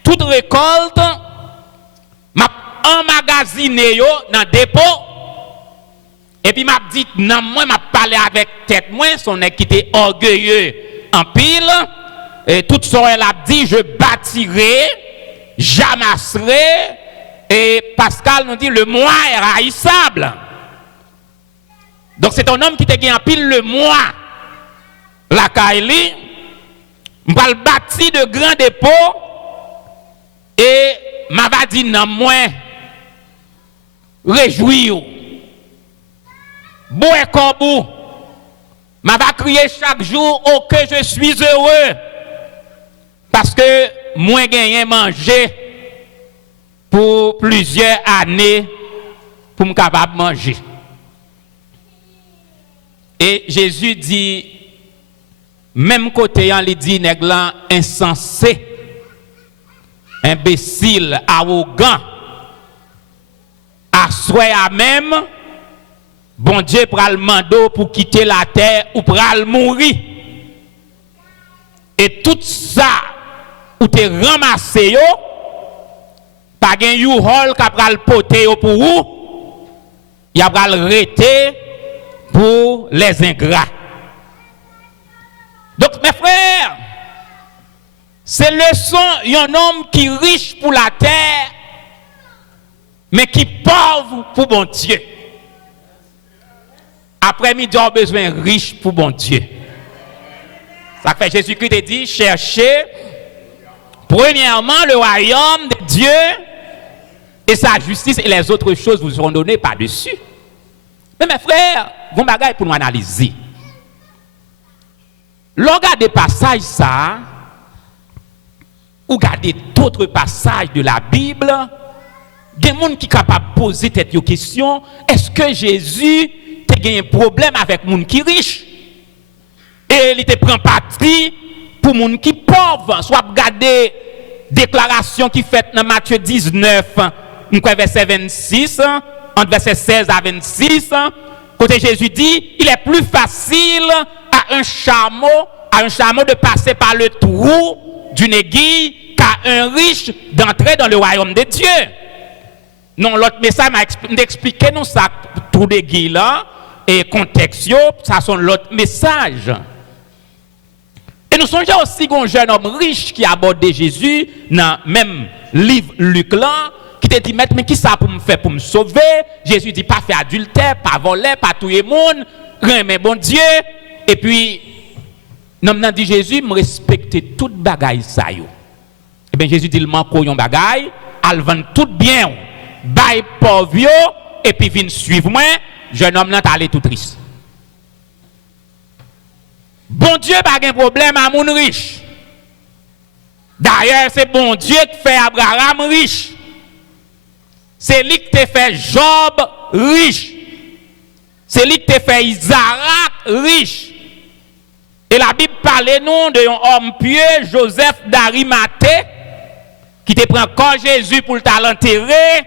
toute récolte, m'a emmagasiné yo dans dépôt. Et puis m'a dit non moi m'a parlé avec tête moi son qui était orgueilleux en pile et toute soirée elle a dit je bâtirai, j'amasserai et Pascal nous dit le moi est haïssable. Donc c'est un homme qui te gagne en pile le moi. La Kaili, m'a bâti de grands dépôts et m'a dit non moi réjouir. Boé comme m'a crier chaque jour oh que je suis heureux parce que moi gagné manger pour plusieurs années pour me capable manger. Et Jésus dit même côté il dit nèglan insensé, imbécile, arrogant, assoyé à même, bon Dieu pral mando pour quitter la terre ou pral mourir. Et tout ça ou te ramassé yo, pas gen you hol ka pral poter yo pour ou, y a pral rete pour les ingrats. Donc, mes frères, c'est leçon un homme qui est riche pour la terre, mais qui est pauvre pour bon Dieu. Après-midi, on a besoin de riche pour bon Dieu. Ça fait Jésus-Christ a dit, cherchez premièrement le royaume de Dieu et sa justice et les autres choses vous seront données par-dessus. Mais mes frères, bon bagay pour nous analyser. Regardez des passages ça, ou regardez d'autres passages de la Bible, des gens qui sont capables de poser cette question, est-ce que Jésus a un problème avec les gens qui sont riches? Et il te prend parti pour les gens qui sont pauvres. Soit regardez déclaration qui fait dans Matthieu 19, verset 26, entre verset 16 à 26, côté Jésus dit, il est plus facile à un chameau de passer par le trou d'une aiguille qu'à un riche d'entrer dans le royaume de Dieu. Non, l'autre message m'a expliqué nous ça trou de guilan et contexte, ça sont l'autre message. Et nous songeons aussi qu'un jeune homme riche qui aborde Jésus dans même livre Luc là, qui te dit, mais qui ça pour me faire pour me sauver? Jésus dit, pas faire adultère, pas voler, pas tuer monde, mais bon Dieu. Et puis, nous dit Jésus, me respecter toute bagaille ça yo. Et bien Jésus dit, le manque yon bagaille, al vend tout bien, bail pauvre yo, et puis vient suivre moi, jeune homme là allé tout triste. Bon Dieu pas de problème à mon riche. D'ailleurs, c'est bon Dieu qui fait Abraham riche. C'est lui qui te fait Job riche. C'est lui qui te fait Isaac riche. Et la Bible parle nous d'un homme pieux, Joseph d'Arimathée, qui te prend corps Jésus pour l'enterrer.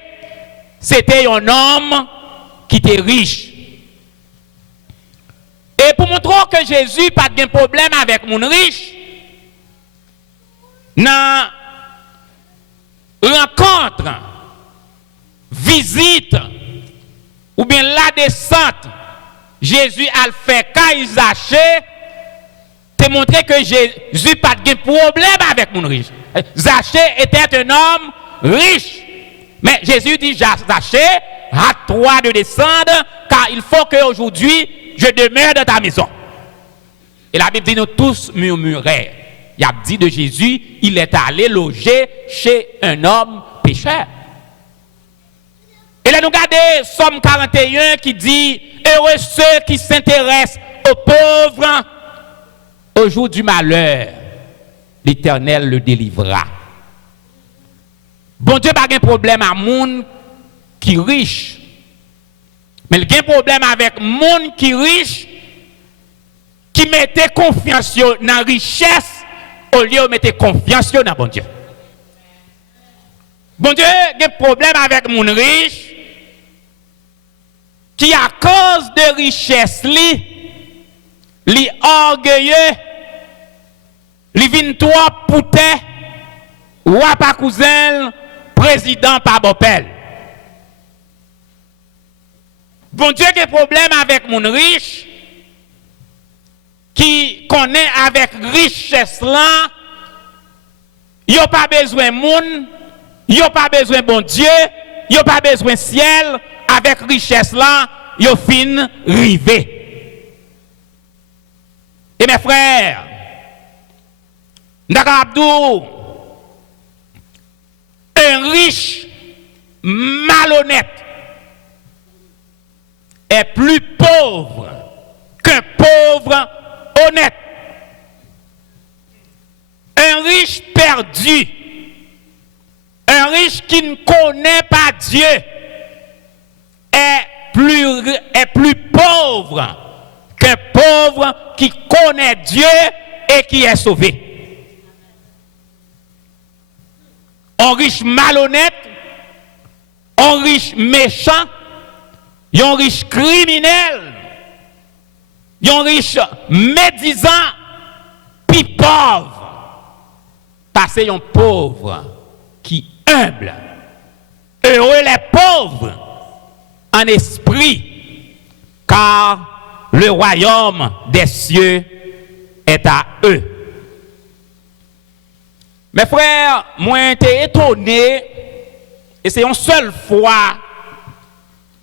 C'était un homme qui était riche. Et pour montrer que Jésus n'a pas de problème avec mon riche, dans rencontre, visite, ou bien la descente, Jésus a fait quand Zaché, te montrer que Jésus n'a pas de problème avec mon riche. Zaché était un homme riche. Mais Jésus dit, Zaché, à toi de descendre, car il faut qu'aujourd'hui, je demeure dans ta maison. Et la Bible dit, nous tous murmuraient. Il a dit de Jésus, il est allé loger chez un homme pécheur. Et là, nous regardons Somme 41 qui dit, heureux ceux qui s'intéressent aux pauvres, au jour du malheur, l'Éternel le délivrera. Bon Dieu n'a pas de problème à monde qui est riche. Mais il y a un problème avec le monde qui est riche, qui mettait confiance dans la richesse au lieu de mettre confiance dans bon Dieu. Bon Dieu a un problème avec le monde riche, qui à cause de richesse, li orgueilleux, li vin toi pouté, roi pas cousin, président pas bopel. Bon Dieu a un problème avec mon riche, qui connaît avec richesse là, yo pas besoin moun, yo pas besoin bon Dieu, yo pas besoin ciel, avec richesse là, yo fin rivé. Et mes frères, Ndakabdou, un riche malhonnête est plus pauvre qu'un pauvre honnête. Un riche perdu, un riche qui ne connaît pas Dieu est plus pauvre qu'un pauvre qui connaît Dieu et qui est sauvé. Un riche malhonnête, un riche méchant, un riche criminel, un riche médisant, puis pauvre. Parce que un pauvre qui humble. Heureux les pauvres en esprit, car le royaume des cieux est à eux. Mes frères, moi j'étais étonné, et c'est une seule fois,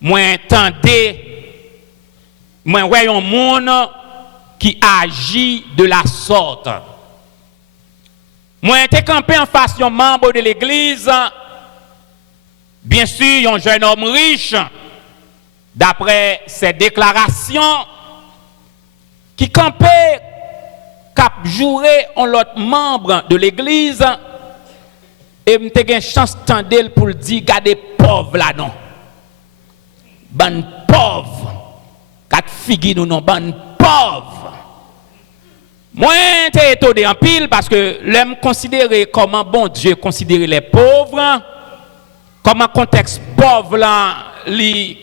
moi entendais, moi voyais un monde qui agit de la sorte. Moi j'étais campé en face d'un membre de l'église, bien sûr, un jeune homme riche, d'après ses déclarations, qui campait cap jouer en l'autre membre de l'église et m'te gen chance tendel pour dire gardez pauvre là non. Ban pauvre. Quatre figi nous non ban pauvre. Moi t'es étonné en pile parce que l'aime considérer comment bon Dieu considérer les pauvres, comment contexte pauvre là li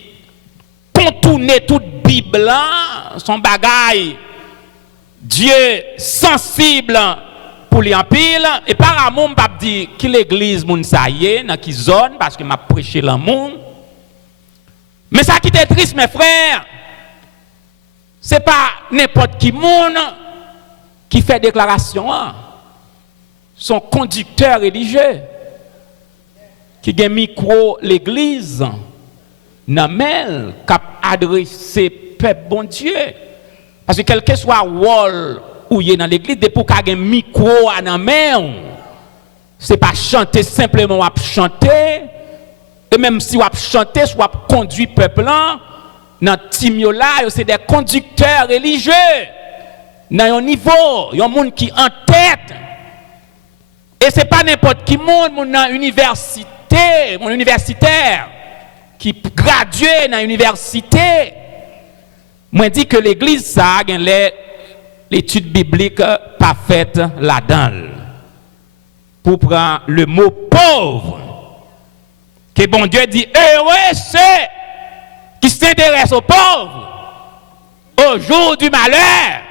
contourner toute Bible là, son bagaille Dieu sensible pour les en pile et par amour m'a dit qui l'église moun ça y est dans qui zone parce que m'a prêché l'amour Mais ça qui est triste, mes frères, c'est pas n'importe qui monde qui fait déclaration. Son conducteur religieux qui a micro l'église n'a même qu'à adresser peuple bon Dieu. Parce que quel que soit le rôle où il est dans l'église, depuis qu'il y a un micro à la main, c'est pas chanter simplement à chanter. Et même si on chanter, soit conduit peuple là, dans Timio là, c'est des conducteurs religieux. Dans un niveau, il y a un monde qui en tête. Et c'est pas n'importe qui monde dans l'université, mon universitaire qui gradué dans l'université. Moi dis que l'église ça a l'étude biblique pas faite là-dedans. Pour prendre le mot pauvre, que bon Dieu dit heureux ceux qui s'intéressent aux pauvres. Au jour du malheur,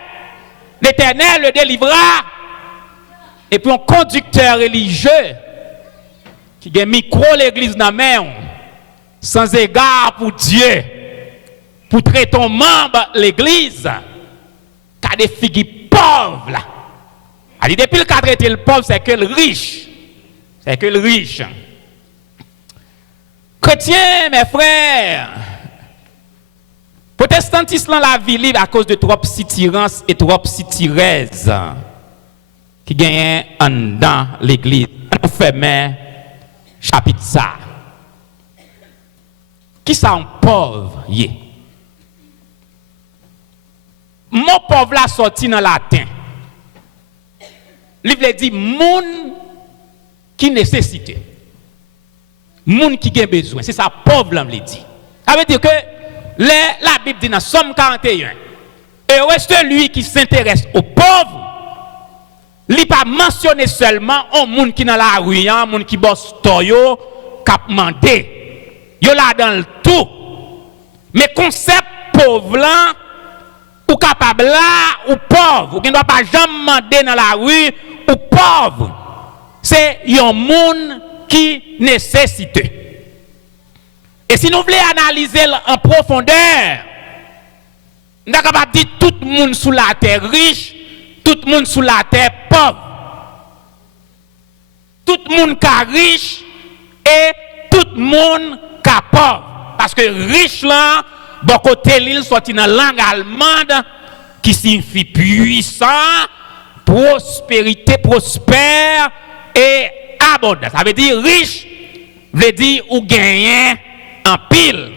l'Éternel le délivra. Et puis un conducteur religieux qui a micro l'église dans la main, sans égard pour Dieu, pour traiter ton membre l'église, qui a des figues pauvres là. Alors, depuis le cas de traiter le pauvre, c'est que le riche. C'est que le riche. Chrétiens, mes frères, protestantisme dans la vie libre à cause de trop sitirance et trop sitirèse qui gagnent en dans l'église. On ferme chapitre ça. Qui ça un pauvre yé? Mon pauvre là sorti dans latin. Il veut dire moun qui nécessite. Moun qui a besoin. C'est ça pauvre là me dit. Ça veut dire que la Bible dit dans Somme 41. Heureux celui qui s'intéresse aux pauvres. Il n'est pas mentionné seulement un monde qui dans la rue, un monde qui bosse toyo, cap mandé. Yo là dans le tout. Mais concept pauvre là, ou capable là, ou pauvre, ou qui ne doit pas jamais demander dans la rue, ou pauvre. C'est un monde qui nécessite. Et si nous voulons analyser en profondeur, nous sommes capables de dire tout le monde sous la terre riche, tout le monde sous la terre pauvre. Tout le monde qui est riche et tout le monde qui est pauvre. Parce que riche là, bon côté l'île sorti dans la langue allemande qui signifie puissant, prospérité, prospère et abondance. Ça veut dire riche, veut dire ou gagner en pile.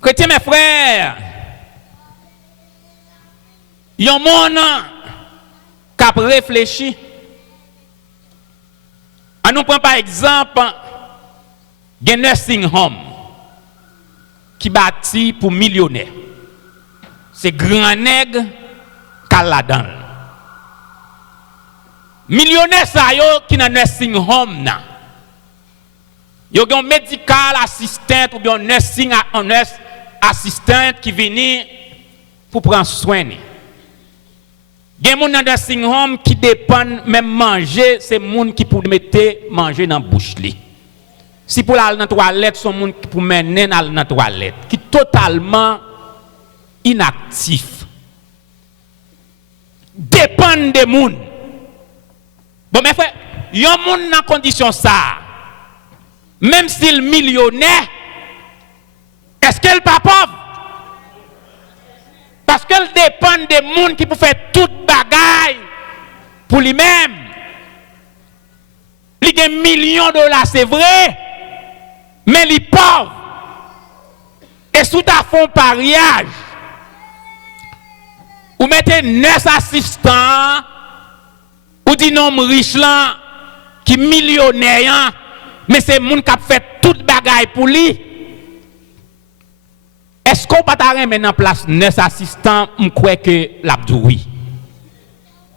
Chrétiens, mes frères, il y a un monde qui a réfléchi. On nous prend par exemple un nursing home qui bâti pour millionnaires. C'est grand nègre qui a là-dedans. Millionnaires ça yo qui dans nursing home na. Yo un medical assistant ou bien nursing nurse assistant qui vient pour prendre soin. Il y a des gens dans nursing home qui dépendent même manger, c'est des gens qui pour mettre manger dans la bouche. Si pour aller dans la toilette, c'est des gens qui pour mener dans la toilette, qui sont totalement inactifs. Dépendent des gens. Bon, mes frères, il y a des gens dans condition ça. Même s'il est millionnaire, est-ce qu'elle n'est pas pauvre? Parce qu'elle dépend des gens qui peuvent faire toute bagaille pour lui-même. Il a millions de dollars, c'est vrai, mais il est pauvre. Et sous ta fond pariage, vous mettez 9 assistants, ou dit non riche là, qui millionnaire, mais c'est les gens qui fait toute bagaille pour lui. Est-ce qu'on peut mettre en place 9 assistants, je crois que l'abdou oui.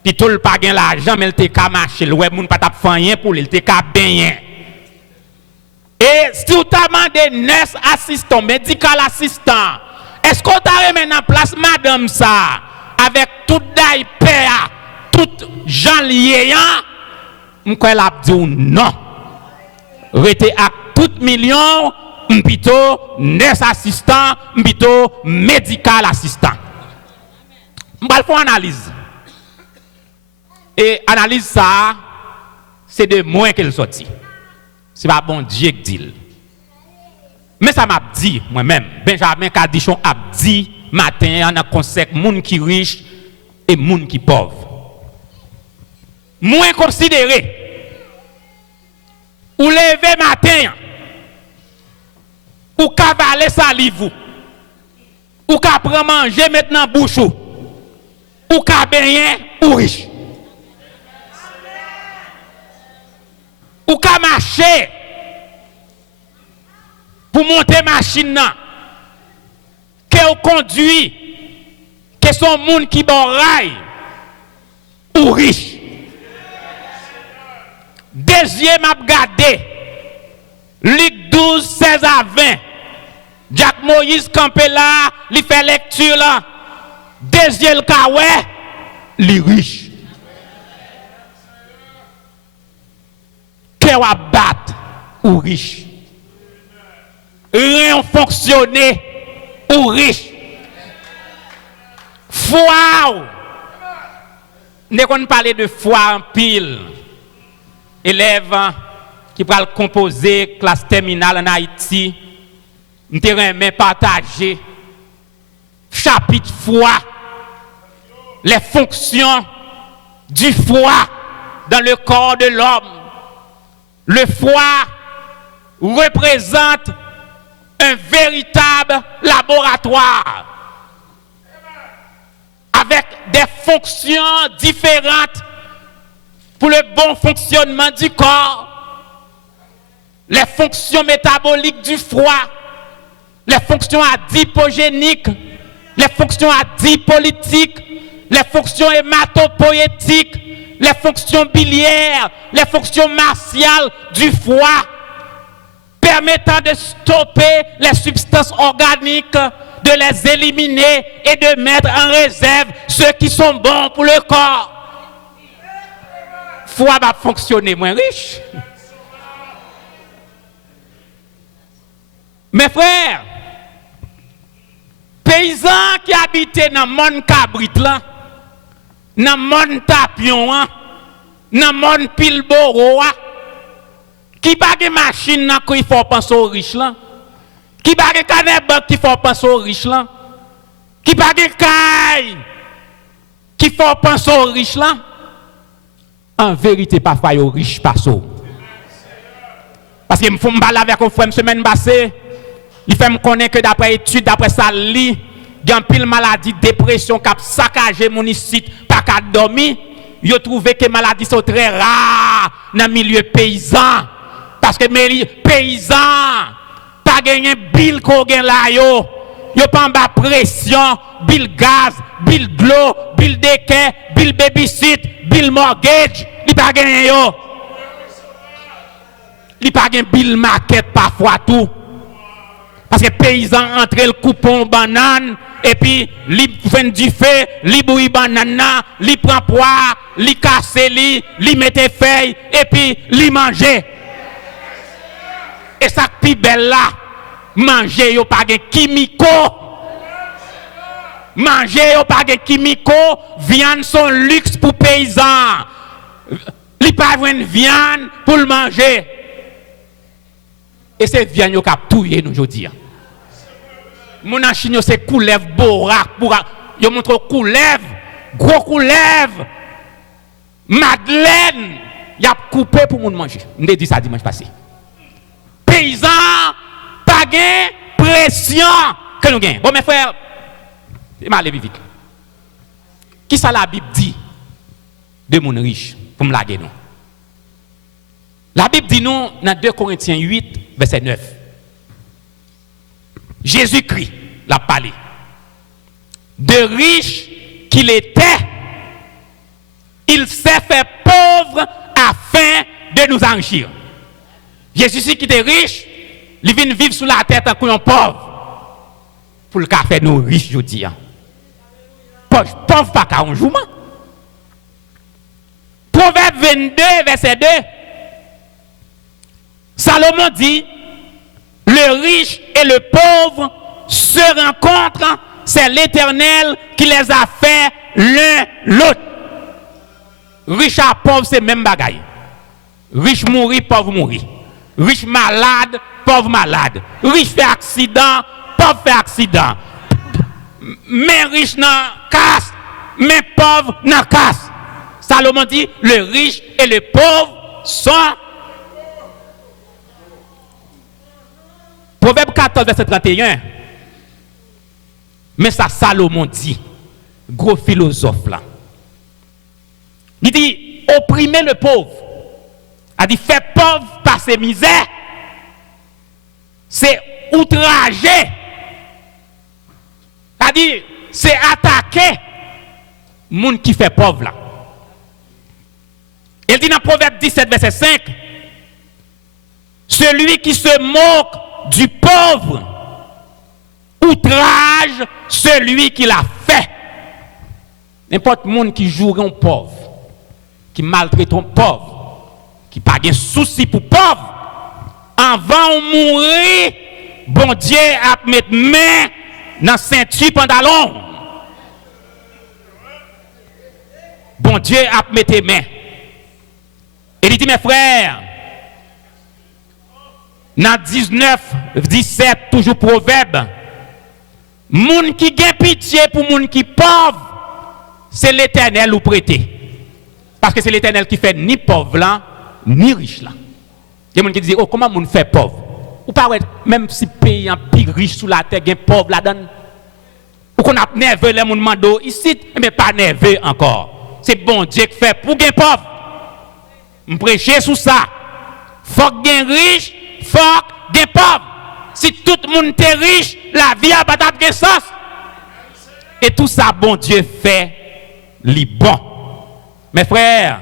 Puis tout le pas gain l'argent, mais il te ka marcher, le web moun pas t'a fait rien pour lui, il te ka bien. Et si vous t'as demandé 9 assistants, médical assistants, est-ce qu'on t'a mis en place madame ça avec tout d'ail père, tout gens liés, je crois l'abdou non. Rete à tout million plutôt nurse assistant, plutôt médical assistant. On va faire une analyse. Et analyse ça, c'est de moi qu'elle sorti. C'est pas bon Dieu qui dit. Mais ça m'a dit moi-même, Benjamin Cadichon a dit matin dans conseil moun qui riche et moun qui pauvre. Moins considéré. Ou lever matin, ou cavaler salive, ou ka prendre manger maintenant bouche, ou ka baigner ou riche. Ou ka marcher pour monter machine nan, que ou conduit, que son monde qui bon rail ou riche. Deuxième a gardé Luc 12, 16 à 20. Jacques Moïse campé là, il fait lecture là. Deuxième kawé, li riche. Que wa bat ou riche. Rien fonctionner ou riche. Foi. Ne qu'on parler de foi en pile. Élèves qui va composer classe terminale en Haïti, nous devons partager chapitre foi, les fonctions du foie dans le corps de l'homme. Le foie représente un véritable laboratoire avec des fonctions différentes pour le bon fonctionnement du corps, les fonctions métaboliques du foie, les fonctions adipogéniques, les fonctions adipolytiques, les fonctions hématopoïétiques, les fonctions biliaires, les fonctions martiales du foie, permettant de stopper les substances organiques, de les éliminer et de mettre en réserve ceux qui sont bons pour le corps. Foi va fonctionner moins riche. Mes frères, paysans qui habitaient dans le monde cabrit là, dans le monde tapion, dans le monde pilboro, qui n'a pas de machine qui faut penser aux riches là, qui n'a pas de canne qui faut penser aux riches là, qui n'a pas de caille qui faut penser aux riches là. En vérité, parfois, ils sont riches par ça. Parce que je me parle avec un frère une semaine passée, il fait me connaître que d'après études, d'après ça, il y a une pile maladie, dépression, qui a saccagé mon site, pas qu'à dormir. Il a trouvé que les maladies sont très rares dans le milieu paysan. Parce que les paysans, pas gagné bill qu'on gagne là, yo pas en bas pression, bill gaz, bill glo, bill déquet, bill babysit, bill mortgage, il pas gagné yo. Il pas gagné bill market parfois tout. Parce que paysan entre le coupon banane et puis il fait du feu, il bouille banane, il prend poire, il casse il met feuilles et puis il mange. Et ça qui belle là, manger yo pas de chimico. Manger yo pas de chimico, viande son luxe pour paysans. Li pas une viande pour le manger. Et c'est viande yo k'ap touyer nous jodi. Mon en Chine c'est couleuvre borak pour yo montre couleuvre, gros couleuvre. Madeleine, y a coupé pour moun manger. M'te dit ça dimanche passé. Paysans, pas gain pression que nous gagnons. Bon mes frères, c'est mal vite. Qui ça la Bible dit de moun riche pour me laguer nous? La Bible dit nous dans 2 Corinthiens 8 verset 9. Jésus-Christ l'a parlé. De riche qu'il était, il s'est fait pauvre afin de nous enrichir. Jésus qui était riche, il vient vivre sous la tête en couillon pauvre. Pour le café nous riches, je dis. Pauvre pas qu'à un jour. Proverbe 22, verset 2. Salomon dit, le le riche et le pauvre se rencontrent, c'est l'Éternel qui les a fait l'un l'autre. Riche et pauvre, c'est même bagaille. Riche mourit, pauvre mourit. Riche malade, pauvre malade. Riche fait accident, pauvre fait accident. Mais riche n'a casse, mais pauvre n'a casse. Salomon dit, le riche et le pauvre sont. Proverbe 14, verset 31. Mais ça, Salomon dit, gros philosophe là. Il dit, opprimer le pauvre. A dit, faire pauvre par ses misères. C'est outrager. A dit, c'est attaquer monde qui fait pauvre là. Il dit dans Proverbe 17, verset 5, celui qui se moque du pauvre outrage celui qui l'a fait. N'importe monde qui joue un pauvre, qui maltraite un pauvre, qui n'a pas de souci pour pauvre, avant de mourir, bon Dieu a mettre main dans ceinture pantalon. Bon Dieu a mettre main. Et il dit, mes frères, dans 19, 17, toujours proverbe, moun qui gagne pitié pour moun qui pauvre, c'est l'Éternel ou prêter. Parce que c'est l'Éternel qui fait ni pauvre là, ni riche là. Il y a des gens qui disent, oh, comment moun fait pauvre? Ou pas, même si pays en plus riche sous la terre, gagne pauvre là-dedans. Ou qu'on a nerveux les moun mando ici, mais pas nerveux encore. C'est bon Dieu qui fait pour gagner pauvre. Je prêche sur ça. Faut gagner riche, faut gagner pauvre. Si tout le monde est riche, la vie a pas de sens. Et tout ça, bon Dieu fait, li bon. Mes frères,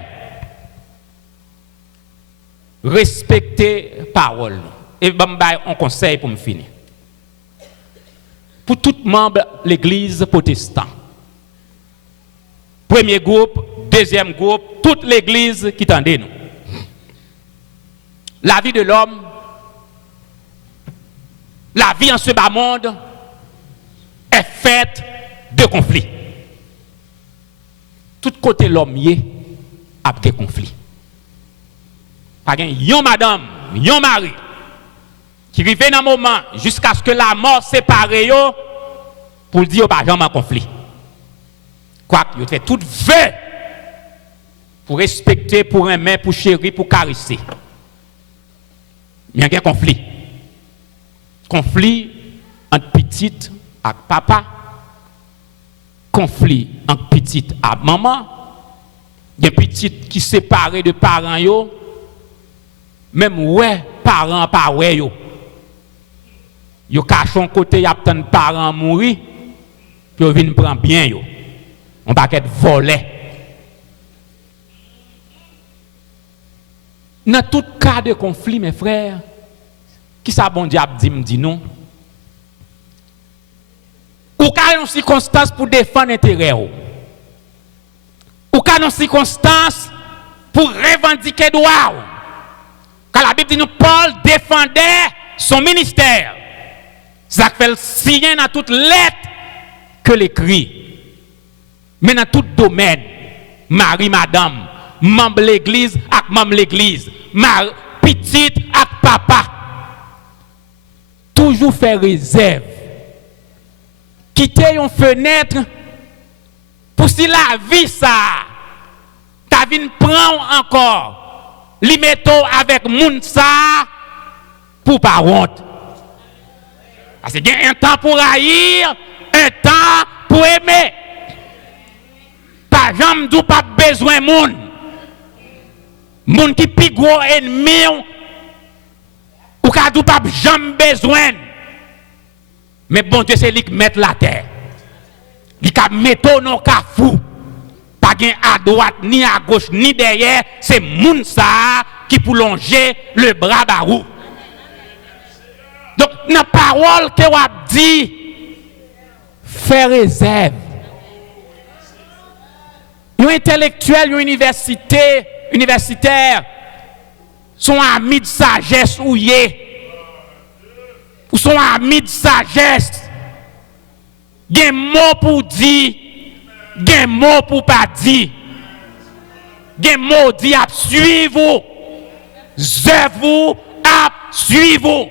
respectez parole. Et on conseille pour me finir. Pour tout membre de l'église protestante. Premier groupe, deuxième groupe, toute l'église qui tendait nous. La vie de l'homme, la vie en ce bas monde est faite de conflits. Tout côté l'homme y est a des conflits. Par exemple, yon madame, yon mari, qui vivent dans un moment jusqu'à ce que la mort sépare yo pour dire pas jamais en conflit. Quoi que yo fait tout vœu pour respecter, pour aimer, pour chérir, pour caresser. Il y a un conflit. Conflit entre petite et papa. Conflit entre petite et maman. Il y a petite qui séparent de parents yo. Même ouais, parents pas ouais yo. Yo cachon côté y a tant parents mourir. Puis yo viennent prendre bien yo. On va être volé. Dans tout cas de conflit, mes frères, qui ça bon Dieu dit non? Ou qu'a une circonstance pour défendre l'intérêt ou qu'a une circonstance pour revendiquer droit. Quand la Bible dit nous, Paul défendait son ministère. Ça fait le signe dans toute lettre que l'écrit. Mais dans tout domaine, Marie, madame, membre de l'église avec membre de l'église, petite avec papa, toujours faire réserve. Quitter une fenêtre pour si la vie ça, ta vie prend encore, li metto avec moun ça pour pas honte. Parce qu'il y a un temps pour haïr, un temps pour aimer. Pas jamais d'où pas besoin moun. Moun qui pi gros ennemi ou ka d'où pas jamais besoin. Mais bon Dieu c'est lui qui met la terre. Li ka metto non ka fou. Pas gen à droite ni à gauche ni derrière, c'est moun ça qui pour longer le bras barou. Donc dans parole que on dit faire réserve. Les intellectuels, les universitaires sont amis de sagesse ou yé. Ou sont amis de sagesse. Gen mot pour dire, gen mot pour pas dire. Gen mot dit à suivre. Zèvou à suivre.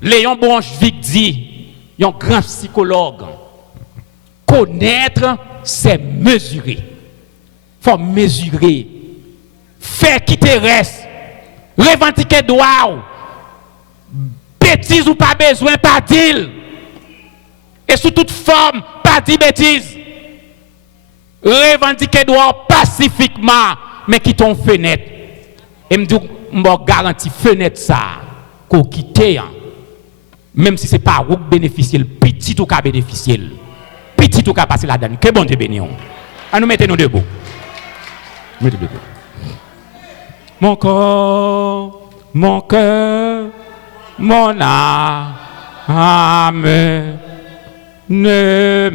Léon Bonjvic dit, un grand psychologue, connaître, c'est mesurer. Il faut mesurer. Faire qui te reste. Revendiquer droit. Bêtise ou pas besoin, pas dire. Et sous toute forme, pas dire bêtise. Revendiquer droit pacifiquement, mais qui ton fenêtre. Et me dit, je garantis fenêtre ça, qu'on quitte. Même si ce n'est pas vous qui bénéficiez, petit ou qui bénéficier. Petit ou qui passer la donne. Que bon Dieu béni. À nous mettons debout. Mettez debout. Mon corps, mon cœur, mon âme ne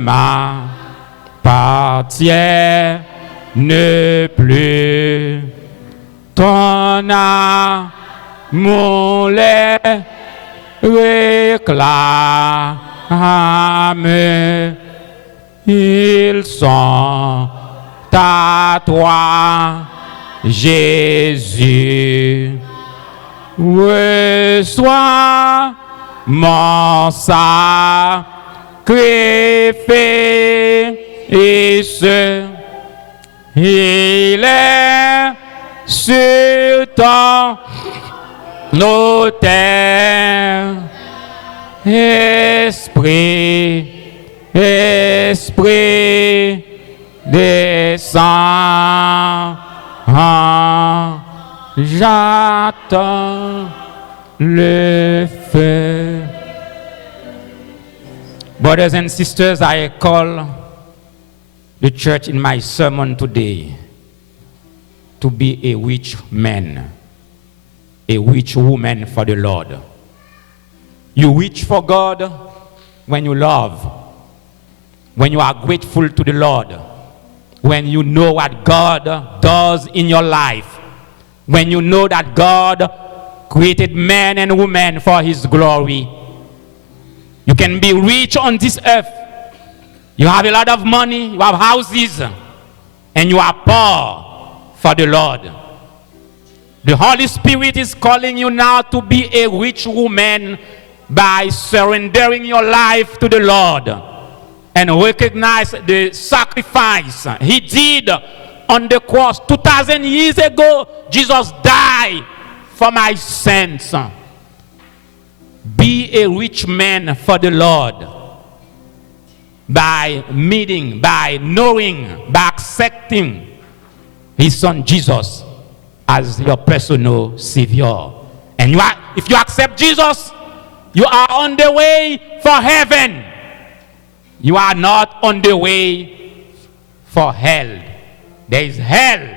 m'appartient plus. Ton amour les réclame, ils sont à toi, Jésus. Reçois mon sacrifice, il est sur ton autel. Esprit, Esprit, descends, j'attends le feu. Brothers and sisters, I call the church in my sermon today to be a rich man, a rich woman for the Lord. You reach for God when you love, when you are grateful to the Lord, when you know what God does in your life, when you know that God created man and woman for His glory. You can be rich on this earth. You have a lot of money, you have houses, and you are poor for the Lord. The Holy Spirit is calling you now to be a rich woman by surrendering your life to the Lord and recognize the sacrifice He did on the cross. 2,000 years ago, Jesus died for my sins. Be a rich man for the Lord by meeting, by knowing, by accepting His Son Jesus as your personal Savior. And if you accept Jesus, you are on the way for heaven. You are not on the way for hell. There is hell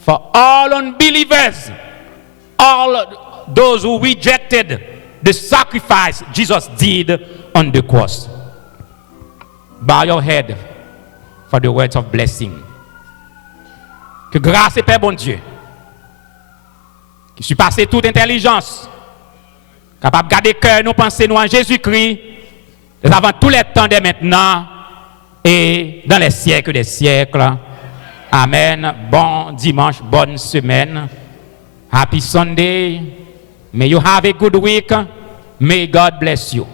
for all unbelievers, all those who rejected the sacrifice Jesus did on the cross. Bow your head for the words of blessing. Que grâce et paix, bon Dieu, qui surpasse toute intelligence, capable de garder cœur, nous penser nous en Jésus-Christ, avant tous les temps de maintenant et dans les siècles des siècles. Amen. Bon dimanche, bonne semaine. Happy Sunday. May you have a good week. May God bless you.